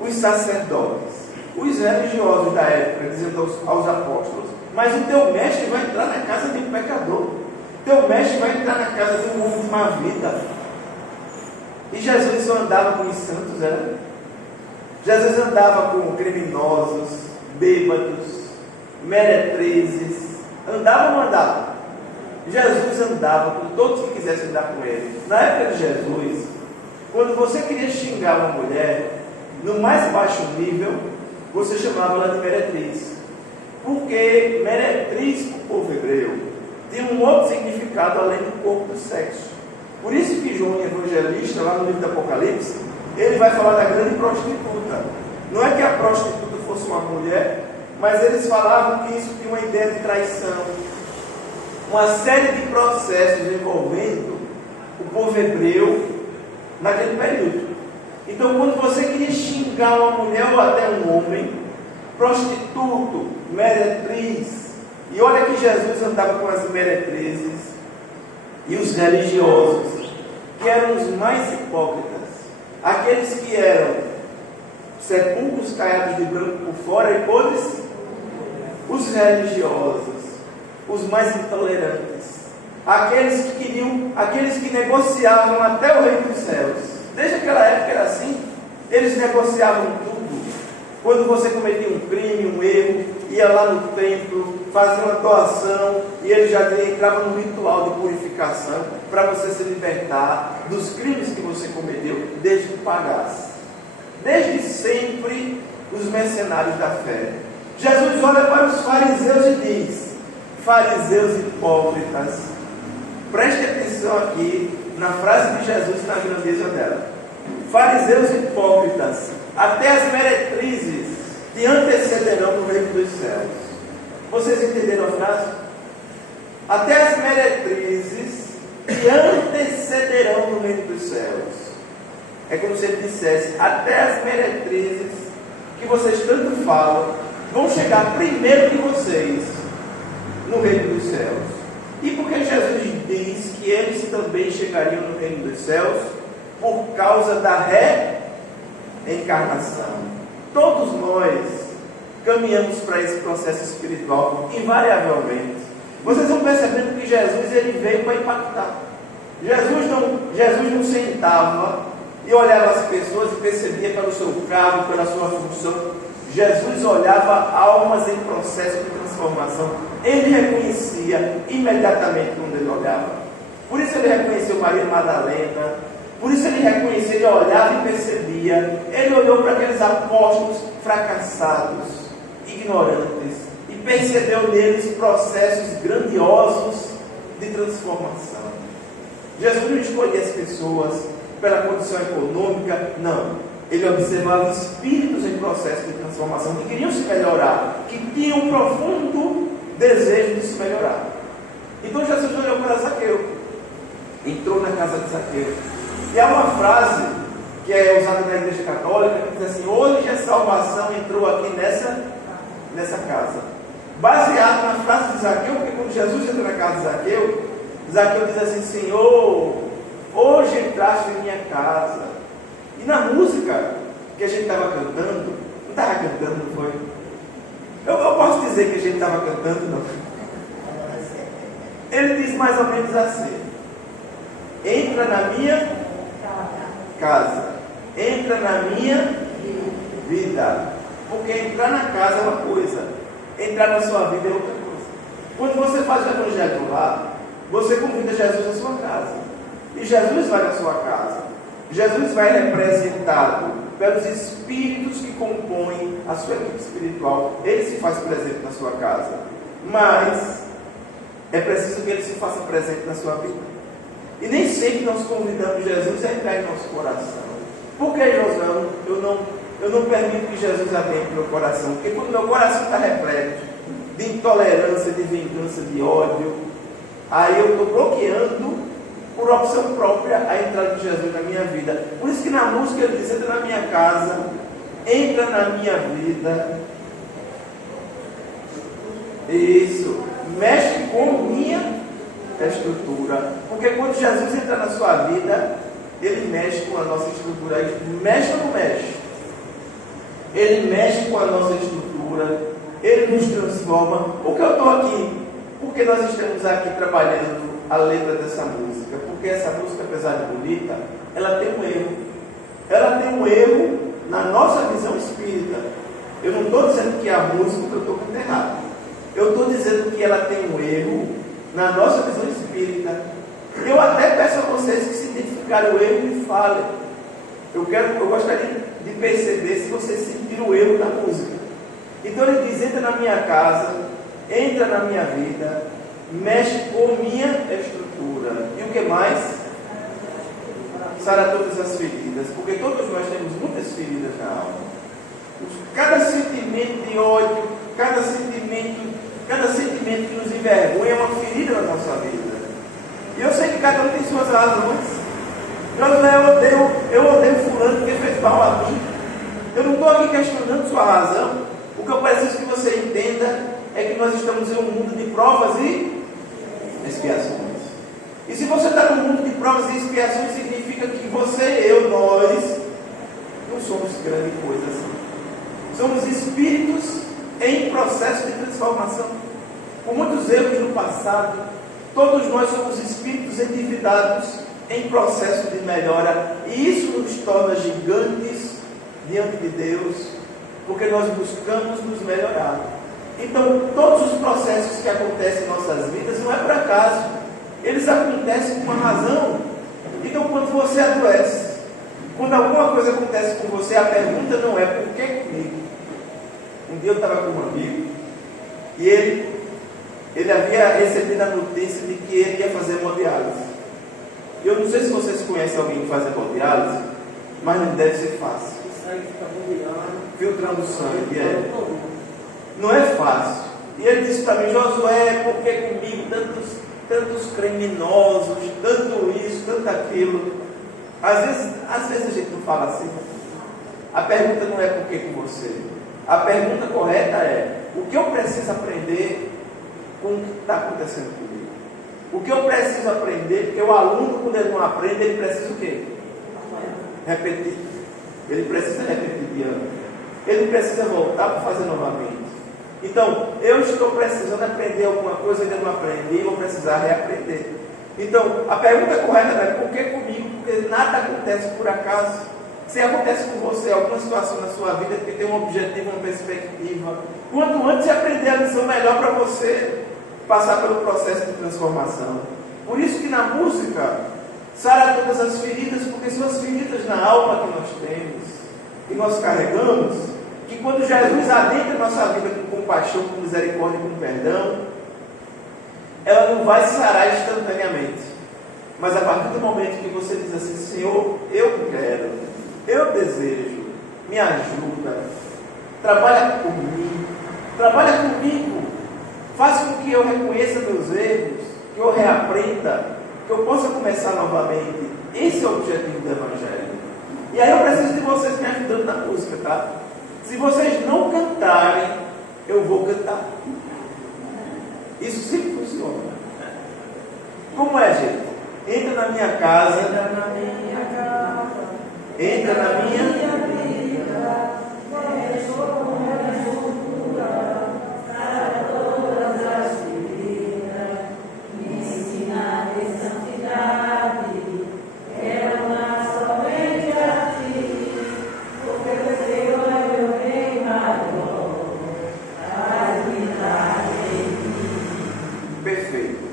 Os sacerdotes, os religiosos da época, dizendo aos apóstolos, mas o teu mestre vai entrar na casa de um pecador. Teu mestre vai entrar na casa de um homem de má vida. E Jesus só andava com os santos, era? Jesus andava com criminosos, bêbados, meretrizes. Andava ou não andava? Jesus andava com todos que quisessem andar com ele. Na época de Jesus, quando você queria xingar uma mulher, no mais baixo nível, você chamava ela de meretriz. Porque meretriz para o povo hebreu tinha um outro significado além do corpo do sexo. Por isso que João, evangelista, lá no livro do Apocalipse, ele vai falar da grande prostituta. Não é que a prostituta fosse uma mulher, mas eles falavam que isso tinha uma ideia de traição. Uma série de processos envolvendo o povo hebreu naquele período. Então, quando você queria xingar uma mulher ou até um homem, prostituto, meretriz, e olha que Jesus andava com as meretrizes e os religiosos, que eram os mais hipócritas, aqueles que eram sepulcros caiados de branco por fora e podres, os religiosos, os mais intolerantes, aqueles que negociavam até o reino dos céus. Desde aquela época era assim, eles negociavam tudo. Quando você cometia um crime, um erro, ia lá no templo, fazia uma doação, e ele já entrava num ritual de purificação, para você se libertar dos crimes que você cometeu, desde que pagasse. Desde sempre, os mercenários da fé. Jesus olha para os fariseus e diz, fariseus hipócritas, preste atenção aqui na frase de Jesus e na grandeza dela. Fariseus hipócritas, até as meretrizes te antecederão no reino dos céus. Vocês entenderam a frase? Até as meretrizes te antecederão no reino dos céus. É como se ele dissesse, até as meretrizes que vocês tanto falam, vão chegar primeiro que vocês no reino dos céus. E por que Jesus diz que eles também chegariam no reino dos céus? Por causa da reencarnação. Todos nós caminhamos para esse processo espiritual, invariavelmente. Vocês vão percebendo que Jesus ele veio para impactar. Jesus não sentava e olhava as pessoas e percebia pelo seu cargo, pela sua função. Jesus olhava almas em processo de transformação. Ele reconhecia imediatamente quando ele olhava. Por isso ele reconheceu Maria Madalena. Por isso ele reconhecia, ele olhava e percebia. Ele olhou para aqueles apóstolos fracassados, ignorantes, e percebeu neles processos grandiosos de transformação. Jesus não escolhia as pessoas pela condição econômica, não. ele observava espíritos em processo de transformação, que queriam se melhorar, que tinham um profundo desejo de se melhorar. Então Jesus olhou para Zaqueu, entrou na casa de Zaqueu. E há uma frase que é usada na Igreja Católica, que diz assim: hoje a salvação entrou aqui nessa casa. Baseado na frase de Zaqueu, porque quando Jesus entra na casa de Zaqueu, Zaqueu diz assim: Senhor, hoje entraste em minha casa. E na música que a gente estava cantando, não estava cantando, não foi? Eu posso dizer que a gente estava cantando, não. Ele diz mais ou menos assim: entra na minha casa, entra na minha vida. Porque entrar na casa é uma coisa, entrar na sua vida é outra coisa. Quando você faz o evangelho do lar, você convida Jesus à sua casa. E Jesus vai na sua casa. Jesus vai representado pelos espíritos que compõem a sua equipe espiritual. Ele se faz presente na sua casa. Mas é preciso que ele se faça presente na sua vida. E nem sempre nós convidamos Jesus a entrar em nosso coração. Por que, Josué, eu não permito que Jesus adentre no meu coração? Porque quando meu coração está repleto de intolerância, de vingança, de ódio, aí eu estou bloqueando por opção própria a entrada de Jesus na minha vida. Por isso que na música ele diz: entra na minha casa, entra na minha vida. Isso, mexe com minha estrutura. Porque quando Jesus entra na sua vida, ele mexe com a nossa estrutura. Mexe ou não mexe? Ele mexe com a nossa estrutura, ele nos transforma. Por que eu estou aqui? Porque nós estamos aqui trabalhando a letra dessa música. Porque essa música, apesar de bonita, ela tem um erro. Ela tem um erro na nossa visão espírita. Eu não estou dizendo que é a música que eu estou muito errado. Eu estou dizendo que ela tem um erro na nossa visão espírita. Eu até peço a vocês que se identificarem o erro me falem. Eu gostaria de perceber se vocês sentiram o erro na música. Então ele diz: entra na minha casa, entra na minha vida, mexe com minha estrutura. E o que mais? Sara todas as feridas. Porque todos nós temos muitas feridas na alma. Cada sentimento de ódio, cada sentimento que nos envergonha é uma ferida na nossa vida. E eu sei que cada um tem suas razões. Eu odeio fulano porque fez mal a mim. Eu não estou aqui questionando sua razão. O que eu preciso que você entenda é que nós estamos em um mundo de provas e expiações. E se você está no mundo de provas e expiações, significa que você, nós não somos grande coisa assim. Somos espíritos em processo de transformação. Com muitos erros no passado, todos nós somos espíritos endividados em processo de melhora, e isso nos torna gigantes diante de Deus, porque nós buscamos nos melhorar. Então, todos os processos que acontecem em nossas vidas não é por acaso, eles acontecem por uma razão. Então, quando você adoece, quando alguma coisa acontece com você, a pergunta não é por que comigo. Um dia eu estava com um amigo e ele havia recebido a notícia de que ele ia fazer hemodiálise. Eu não sei se vocês conhecem alguém que faz hemodiálise, mas não deve ser fácil. Filtrando sangue, não é fácil. E ele disse para mim: Josué, por que comigo tantos criminosos, tanto isso, tanto aquilo? Às vezes a gente não fala assim. A pergunta não é por que com você. A pergunta correta é: o que eu preciso aprender com o que está acontecendo comigo? O que eu preciso aprender? Porque o aluno, quando ele não aprende, ele precisa o quê? Repetir. Ele precisa repetir de ano. Ele precisa voltar para fazer novamente. Então, eu estou precisando aprender alguma coisa, ainda não aprendi, vou precisar reaprender. Então, a pergunta correta é: por que comigo? Porque nada acontece por acaso. Se acontece com você alguma situação na sua vida que tem um objetivo, uma perspectiva, quanto antes você aprender a lição, melhor para você passar pelo processo de transformação. Por isso que na música sara todas as feridas, porque são as feridas na alma que nós temos, que nós carregamos, que quando Jesus adentra a nossa vida com compaixão, com misericórdia, com perdão, ela não vai sarar instantaneamente. Mas a partir do momento que você diz assim: Senhor, eu quero, eu desejo, me ajuda, trabalha comigo, faz com que eu reconheça meus erros, que eu reaprenda, que eu possa começar novamente. Esse é o objetivo do Evangelho. E aí eu preciso de vocês me ajudando na música, tá? Se vocês não cantarem, eu vou cantar. Isso sempre funciona. Como é, gente? Entra na minha casa. Entra na minha casa. Entra na minha vida. Para todas as feridas. Me ensinar em santidade. Quero amar somente a ti. Porque o Senhor é meu rei maior. Faz-me dar em mim. Perfeito.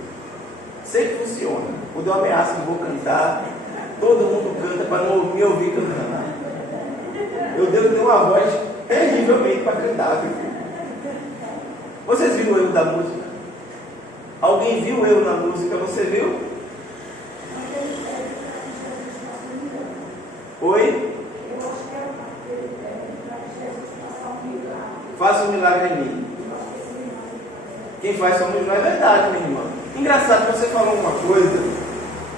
Sempre funciona. Quando eu ameaço que vou cantar, todo mundo canta para não me ouvir cantando. Eu devo ter uma voz terrivelmente para cantar. Vocês viram o erro da música? Alguém viu o erro na música? Você viu? Oi? Faça um milagre em mim. Quem faz somos nós, é verdade, minha irmã. Engraçado que você falou uma coisa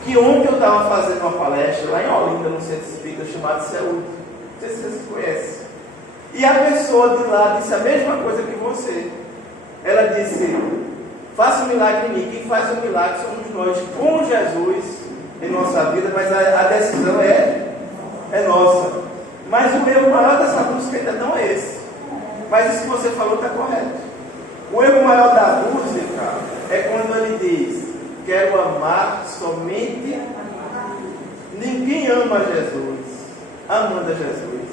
que ontem eu estava fazendo uma palestra lá em Olinda, no centro espírita chamado Saúde. Não sei se vocês conhecem. E a pessoa de lá disse a mesma coisa que você. Ela disse: faça um milagre em mim. Quem faz o milagre somos nós, com Jesus em nossa vida, mas a decisão é nossa. Mas o erro maior dessa música ainda não é esse. Mas isso que você falou está correto. O erro maior da música é quando ele diz: quero amar somente. Ninguém ama Jesus amando a Jesus.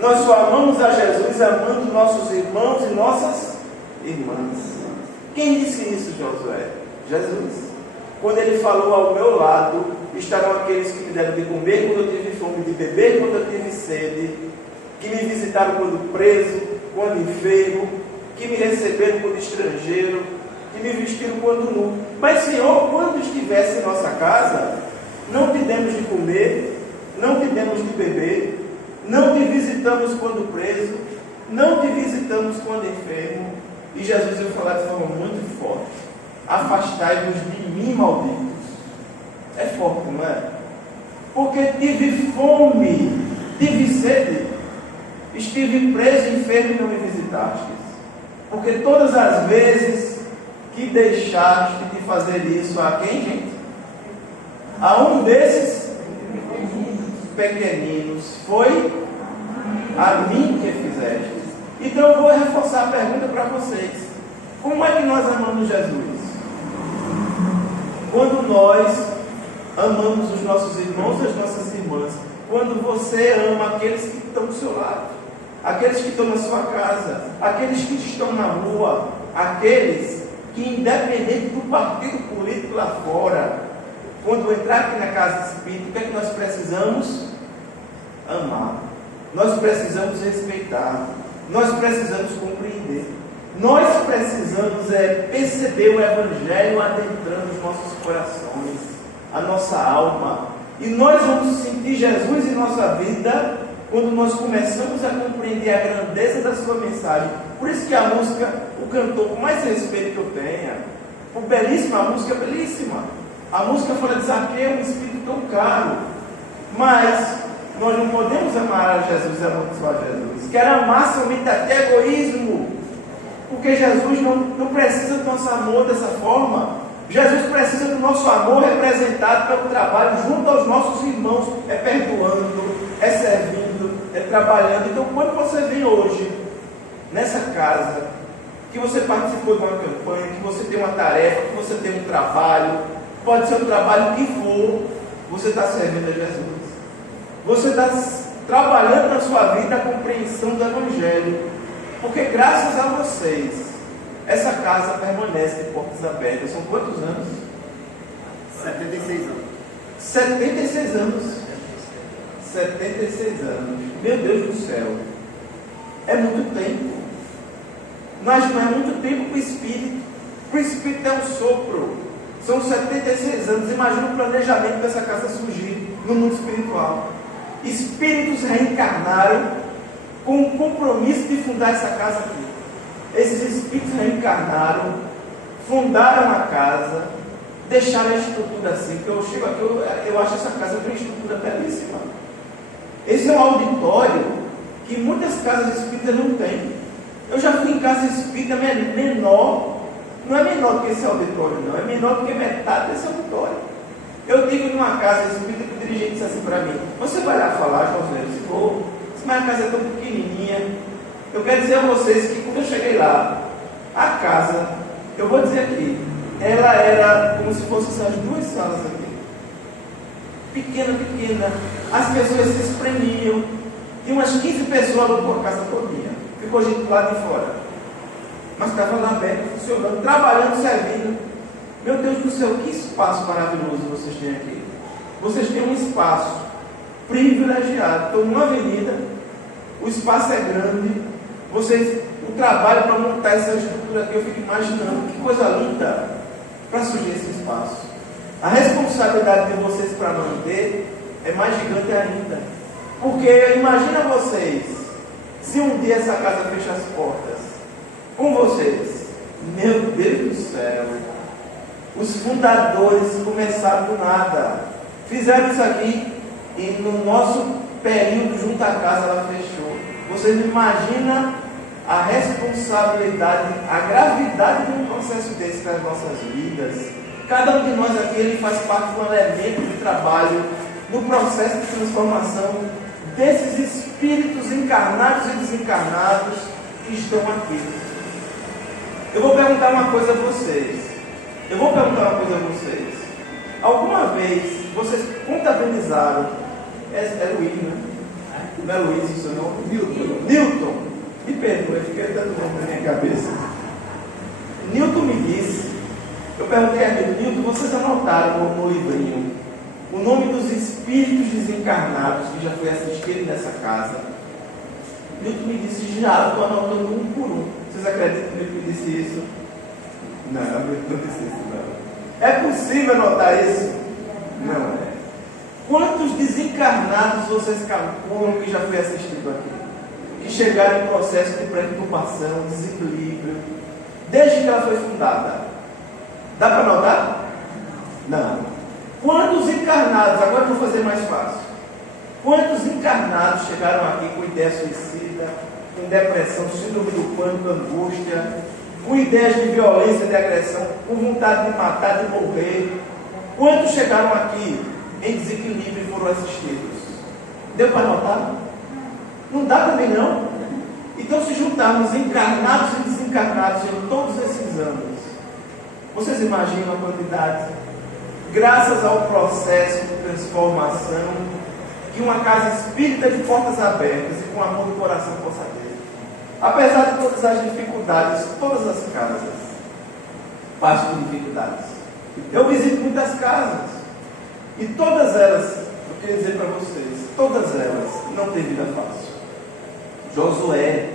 Nós só amamos a Jesus amando nossos irmãos e nossas irmãs. Quem disse isso, Josué? Jesus. Quando ele falou: ao meu lado estarão aqueles que me deram de comer quando eu tive fome, de beber quando eu tive sede, que me visitaram quando preso, quando enfermo, que me receberam quando estrangeiro, que me vestiram quando nu. Mas, Senhor, quando estivesse em nossa casa, não te demos de comer, não te demos de beber, não te visitamos quando preso, não te visitamos quando enfermo. E Jesus vai falar de forma muito forte: afastai-vos de mim, malditos. É forte, não é? Porque tive fome, tive sede, estive preso, enfermo e não me visitastes. Porque todas as vezes que deixaste de fazer isso a quem, gente? A um desses pequeninos, foi a mim que fizeste. Então eu vou reforçar a pergunta para vocês: como é que nós amamos Jesus? Quando nós amamos os nossos irmãos e as nossas irmãs, quando você ama aqueles que estão do seu lado, aqueles que estão na sua casa, aqueles que estão na rua, aqueles que, independente do partido político lá fora, quando entrar aqui na casa espírita, o que é que nós precisamos? Amar. Nós precisamos respeitar. Nós precisamos compreender. Nós precisamos perceber o Evangelho adentrando os nossos corações, a nossa alma. E nós vamos sentir Jesus em nossa vida quando nós começamos a compreender a grandeza da sua mensagem. Por isso que a música, o cantor, com mais respeito que eu tenha, por belíssima, a música é belíssima. A música fala de Zaqueu, um espírito tão caro. Mas nós não podemos amar a Jesus amando só a Jesus. Quero amar somente até egoísmo. Porque Jesus não precisa do nosso amor dessa forma. Jesus precisa do nosso amor representado pelo trabalho junto aos nossos irmãos, perdoando, servindo, trabalhando. Então, quando você vem hoje nessa casa, que você participou de uma campanha, que você tem uma tarefa, que você tem um trabalho, pode ser um trabalho que for, você está servindo a Jesus. Você está trabalhando na sua vida a compreensão do Evangelho. Porque graças a vocês, essa casa permanece de portas abertas. São quantos anos? 76 anos. 76 anos. 76 anos. Meu Deus do céu. É muito tempo. Mas não é muito tempo para o Espírito. Para o Espírito é um sopro. São 76 anos. Imagina o planejamento dessa casa surgir no mundo espiritual. Espíritos reencarnaram com o compromisso de fundar essa casa aqui. Esses espíritos reencarnaram, fundaram a casa, deixaram a estrutura assim, que eu chego aqui, eu acho essa casa tem uma estrutura belíssima. Esse é um auditório que muitas casas espíritas não têm. Eu já fui em casa espírita menor, não é menor do que esse auditório, não, é menor do que metade desse auditório. Eu digo numa casa espírita que o dirigente disse assim para mim: você vai lá falar, Josué? Se for, mas a casa é tão pequenininha. Eu quero dizer a vocês que quando eu cheguei lá, a casa, eu vou dizer aqui, ela era como se fossem essas duas salas aqui. Pequena, pequena. As pessoas se espremiam. E umas 15 pessoas alugou a casa todinha. Ficou gente do lado de fora. Mas estava lá aberto, funcionando, trabalhando, servindo. Meu Deus do céu, que espaço maravilhoso vocês têm aqui. Vocês têm um espaço privilegiado. Estão numa avenida, o espaço é grande. O trabalho para montar essa estrutura aqui, eu fico imaginando que coisa linda para surgir esse espaço. A responsabilidade de vocês para manter é mais gigante ainda. Porque imagina vocês, se um dia essa casa fecha as portas, com vocês, meu Deus do céu, os fundadores começaram do nada, fizeram isso aqui e no nosso período junto à casa ela fechou. Vocês não imaginam a responsabilidade, a gravidade de um processo desse para as nossas vidas. Cada um de nós aqui, ele faz parte de um elemento de trabalho no processo de transformação desses espíritos encarnados e desencarnados que estão aqui. Eu vou perguntar uma coisa a vocês. Alguma vez vocês contabilizaram? É Luiz, né? Não é Luiz o seu nome? Newton. Me perdoe, fiquei dando nome na minha cabeça. Newton me disse, eu perguntei a ele: Newton, vocês anotaram no livrinho o nome dos espíritos desencarnados que já foi assistido nessa casa? Newton me disse: já, estou anotando um por um. Vocês acreditam que ele me disse isso? Não, eu não disse isso, não. É possível anotar isso? Não é. Quantos desencarnados vocês calculam que já foi assistido aqui? Que chegaram em processo de perturbação, desequilíbrio, desde que ela foi fundada. Dá para anotar? Não. Quantos encarnados, agora eu vou fazer mais fácil. Quantos encarnados chegaram aqui com ideia suicida, com depressão, síndrome do pânico, angústia, com ideias de violência, de agressão, com vontade de matar, de morrer? Quantos chegaram aqui em desequilíbrio e foram assistidos? Deu para anotar? Não dá também não. Então, se juntarmos encarnados e desencarnados em todos esses anos, vocês imaginam a quantidade? Graças ao processo de transformação que uma casa espírita de portas abertas e com amor no coração possa ter. Apesar de todas as dificuldades, todas as casas passam por dificuldades. Eu visito muitas casas e todas elas, eu queria dizer para vocês, todas elas não têm vida fácil. Josué,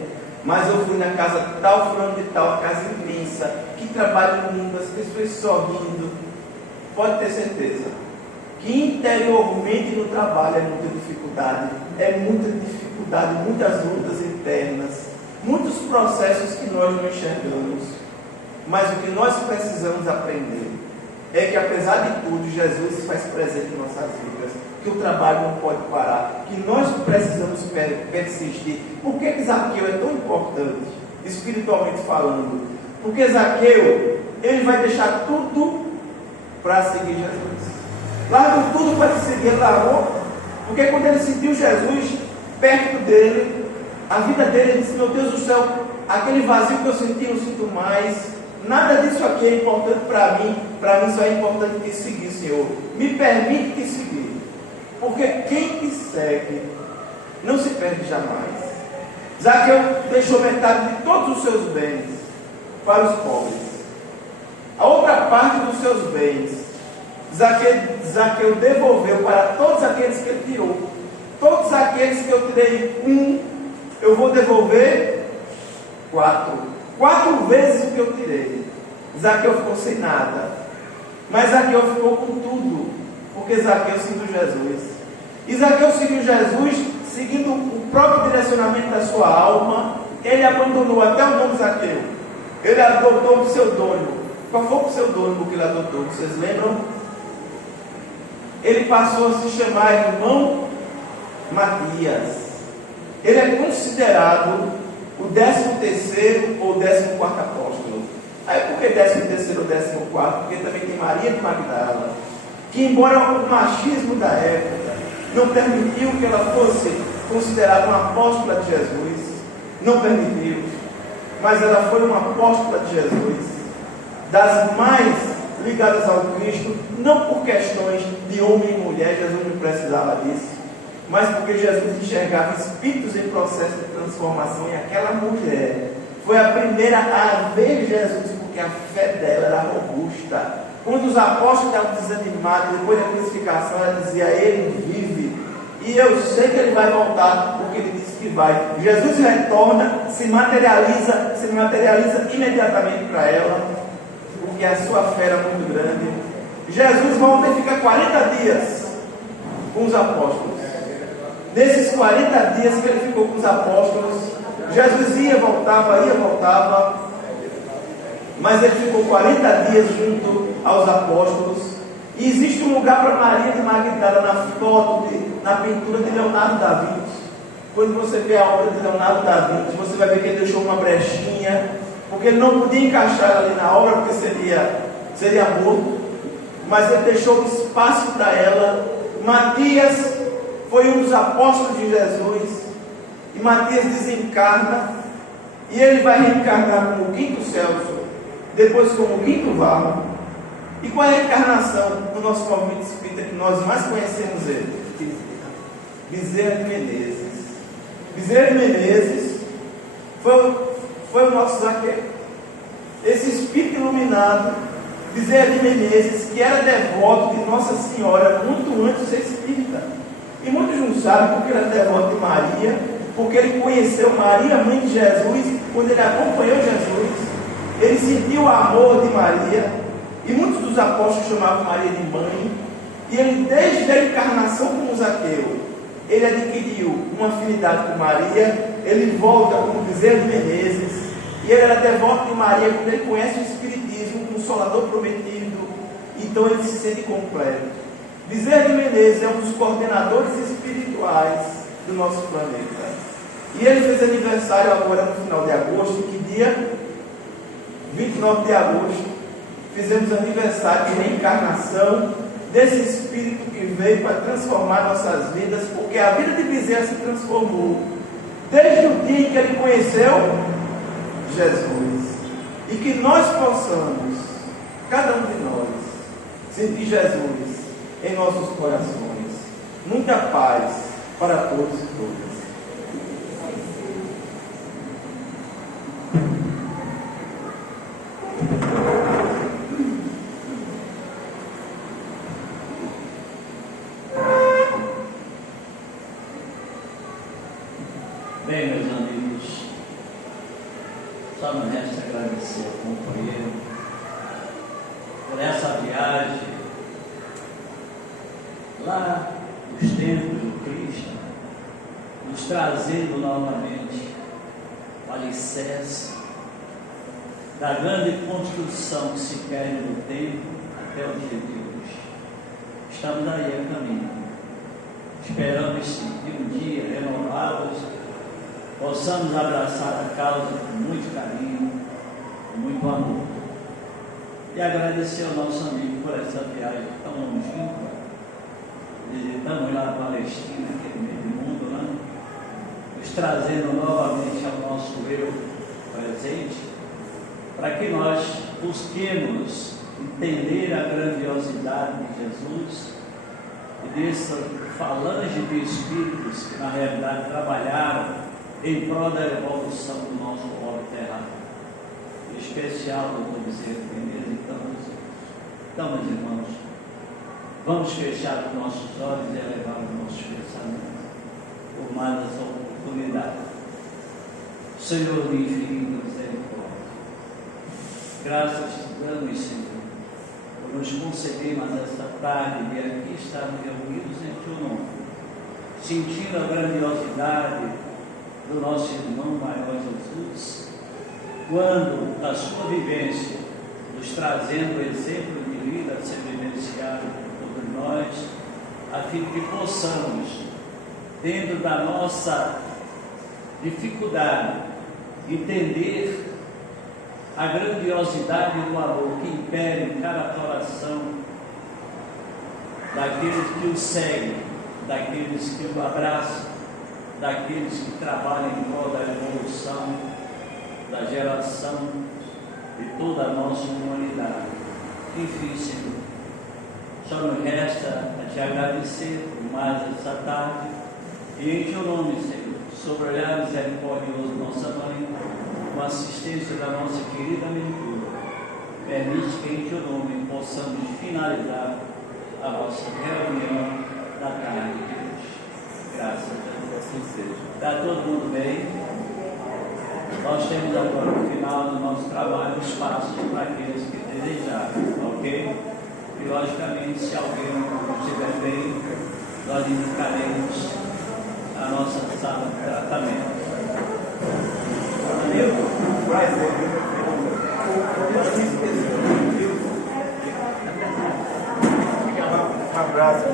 mas eu fui na casa tal, fulano de tal, a casa imensa, que trabalho lindo, as pessoas sorrindo. Pode ter certeza que interiormente no trabalho é muita dificuldade, muitas lutas internas, muitos processos que nós não enxergamos. Mas o que nós precisamos aprender é que, apesar de tudo, Jesus se faz presente em nossas vidas, que o trabalho não pode parar, que nós precisamos persistir. Por que Zaqueu é tão importante, espiritualmente falando? Porque Zaqueu, ele vai deixar tudo para seguir Jesus. Largou tudo para seguir, ele largou, porque quando ele sentiu Jesus perto dele, a vida dele, ele disse: meu Deus do céu, aquele vazio que eu senti, eu sinto mais. Nada disso aqui é importante para mim só é importante te seguir, Senhor. Me permite te seguir, porque quem te segue não se perde jamais. Zaqueu deixou metade de todos os seus bens para os pobres. A outra parte dos seus bens Zaqueu devolveu para todos aqueles que ele tirou. Todos aqueles que eu tirei um, eu vou devolver 4 vezes o que eu tirei. Zaqueu ficou sem nada, mas Zaqueu ficou com tudo, porque Zaqueu seguiu Jesus. E Zaqueu seguiu Jesus seguindo o próprio direcionamento da sua alma, ele abandonou até o nome Zaqueu. Ele adotou o pseudônimo. Qual foi o pseudônimo que ele adotou? Vocês lembram? Ele passou a se chamar irmão Matias. Ele é considerado o 13º ou 14º apóstolo. Aí por que 13º ou 14º? Porque também tem Maria de Magdala, que embora o machismo da época não permitiu que ela fosse considerada uma apóstola de Jesus, não permitiu, mas ela foi uma apóstola de Jesus, das mais ligadas ao Cristo, não por questões de homem e mulher, Jesus não precisava disso, mas porque Jesus enxergava espíritos em processo de transformação, e aquela mulher foi a primeira a ver Jesus, porque a fé dela era robusta. Quando os apóstolos estavam desanimados, depois da crucificação, ela dizia: ele vive, e eu sei que ele vai voltar, porque ele disse que vai. Jesus retorna, se materializa imediatamente para ela, porque a sua fé era muito grande. Jesus volta e fica 40 dias com os apóstolos. Nesses 40 dias que ele ficou com os apóstolos, Jesus ia, voltava, mas ele ficou 40 dias junto aos apóstolos. E existe um lugar para Maria de Magdala na foto, na pintura de Leonardo da Vinci. Quando você vê a obra de Leonardo da Vinci, você vai ver que ele deixou uma brechinha, porque ele não podia encaixar ali na obra, porque seria morto, mas ele deixou espaço para ela. Matias foi um dos apóstolos de Jesus, e Matias desencarna, e ele vai reencarnar como o quinto Celso, depois como o quinto Varro. E qual é a encarnação do nosso movimento espírita que nós mais conhecemos ele? Bezerra de Menezes. Bezerra de Menezes foi o nosso Zaqueu. Esse espírito iluminado, Bezerra de Menezes, que era devoto de Nossa Senhora muito antes de ser espírita. E muitos não sabem porque ele era devoto de Maria, porque ele conheceu Maria, mãe de Jesus, quando ele acompanhou Jesus. Ele sentiu o amor de Maria, e muitos dos apóstolos chamavam Maria de mãe. E ele, desde a encarnação como Zaqueu, ele adquiriu uma afinidade com Maria. Ele volta como Bezerra de Menezes, e ele era devoto de Maria quando ele conhece o Espiritismo, o Consolador prometido. Então ele se sente completo. Bezerra de Menezes é um dos coordenadores espirituais do nosso planeta, e ele fez aniversário agora no final de agosto. Que dia? 29 de agosto. Fizemos aniversário de reencarnação desse espírito que veio para transformar nossas vidas, porque a vida de Bezerra se transformou desde o dia em que ele conheceu Jesus. E que nós possamos, cada um de nós, sentir Jesus em nossos corações. Muita paz para todos e todas. Bem, meus amigos, só me resta agradecer ao companheiro por essa viagem lá nos tempos do Cristo, nos trazendo novamente o alicerce da grande construção que se quer no tempo até o dia de hoje. Estamos aí a caminho, esperamos que um dia renovados possamos abraçar a causa com muito carinho, com muito amor. E agradecer ao nosso amigo por essa viagem tão longínqua. Visitamos lá a Palestina, aquele meio do mundo, né? Nos trazendo novamente ao nosso eu presente, para que nós busquemos entender a grandiosidade de Jesus e dessa falange de espíritos que na realidade trabalharam em prol da evolução do nosso povo terráqueo, em especial do Bezerra de Menezes e tantos outros. Então, meus irmãos, vamos fechar os nossos olhos e elevar os nossos pensamentos por mais essa oportunidade. Senhor de infinita misericórdia, graças te damos, Senhor, por nos conceder mais esta tarde de aqui estarmos reunidos em teu nome, sentindo a grandiosidade do nosso irmão maior Jesus, quando a sua vivência nos trazendo o exemplo de vida a ser vivenciado por nós, a fim de que possamos, dentro da nossa dificuldade, entender a grandiosidade do amor que impera em cada coração daqueles que o seguem, daqueles que o abraçam, daqueles que trabalham em prol da evolução da geração de toda a nossa humanidade. Enfim, Senhor, só nos resta te agradecer por mais essa tarde e em teu nome, Senhor, sobre o olhar misericordioso de nossa mãe, com a assistência da nossa querida mentora, permite que em teu nome possamos finalizar a nossa reunião da tarde de hoje. Graças a Deus, assim seja. Está todo mundo bem? Nós temos agora no final do nosso trabalho espaço para aqueles que desejarem, ok? E logicamente, se alguém não estiver bem, nós indicaremos a nossa sala de tratamento. Um abraço,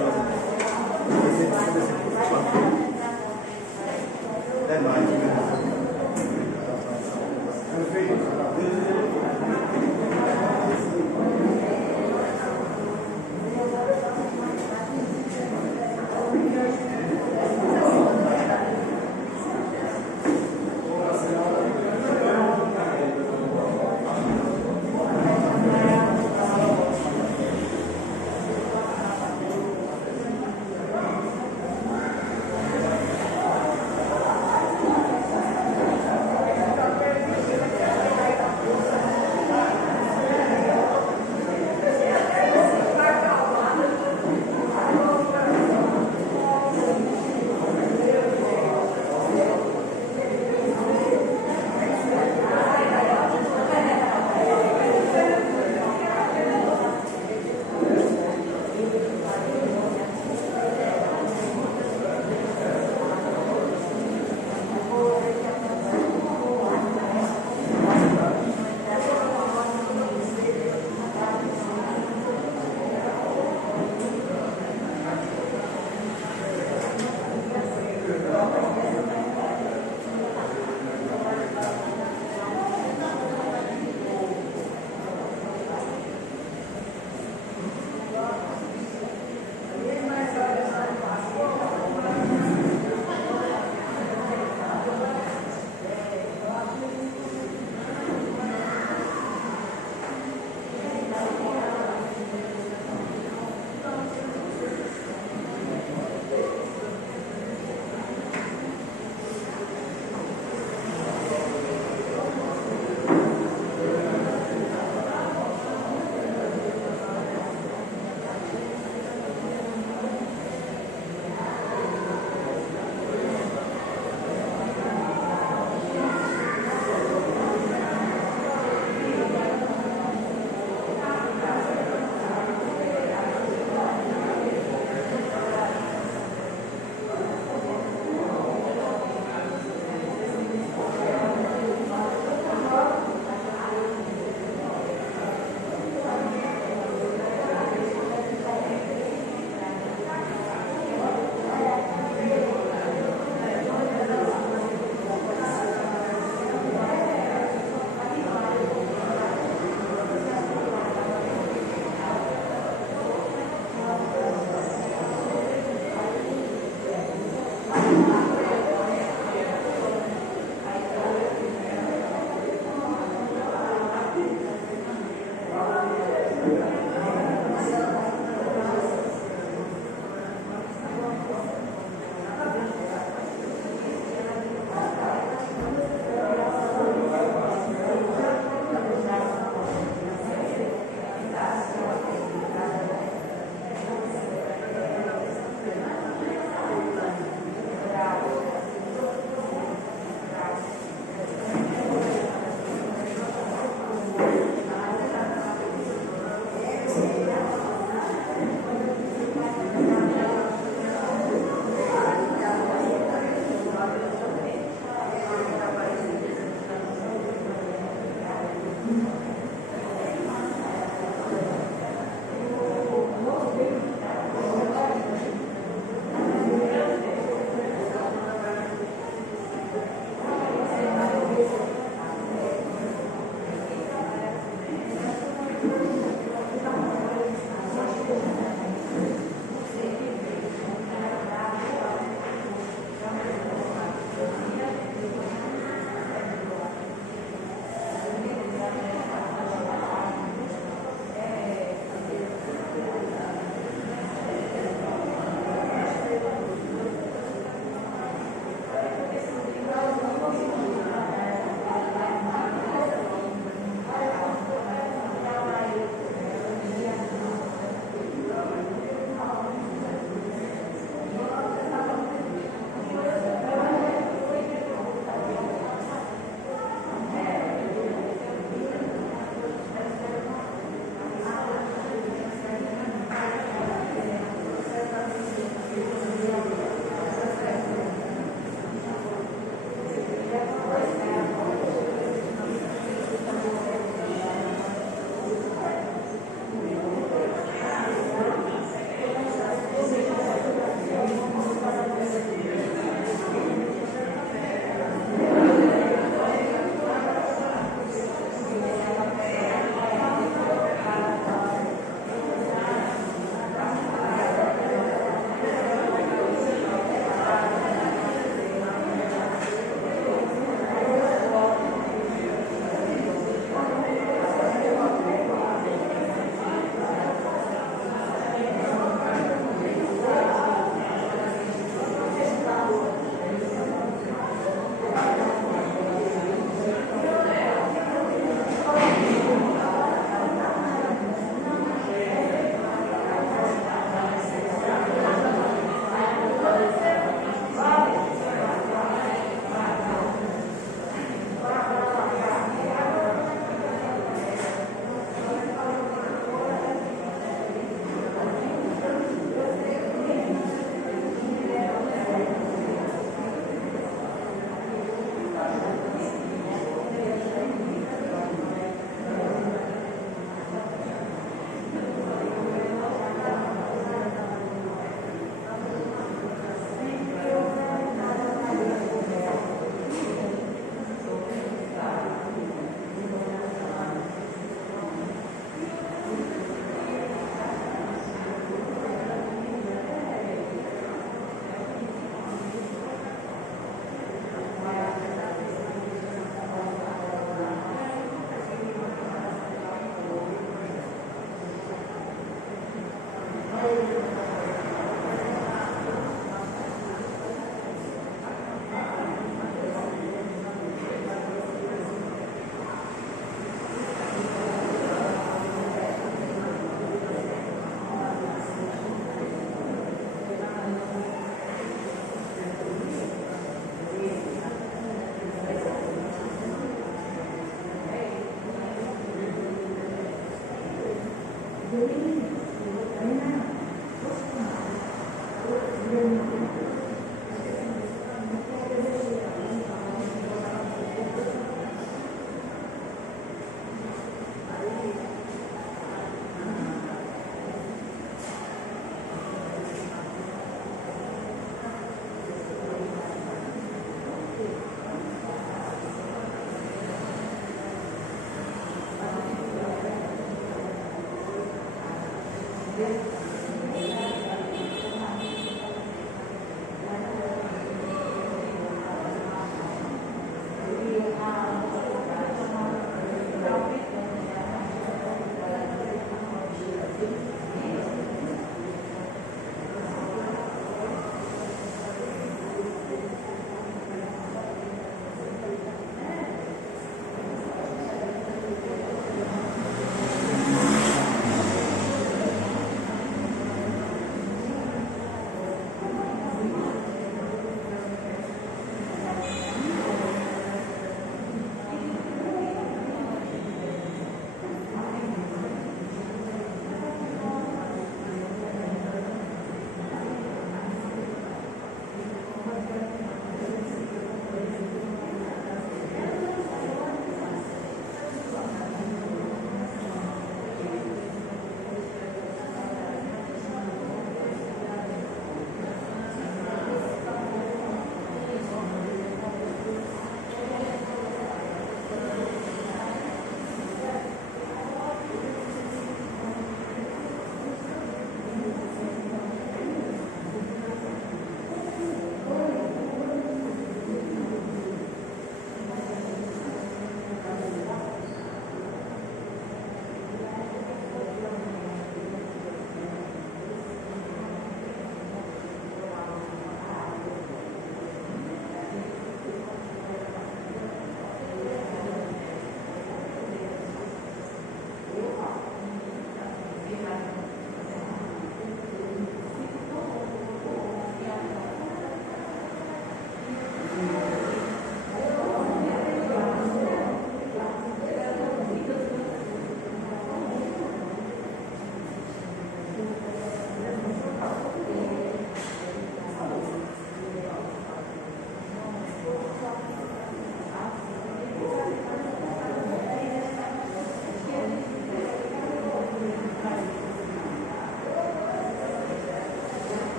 até mais.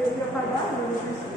Eu ia pagar, mas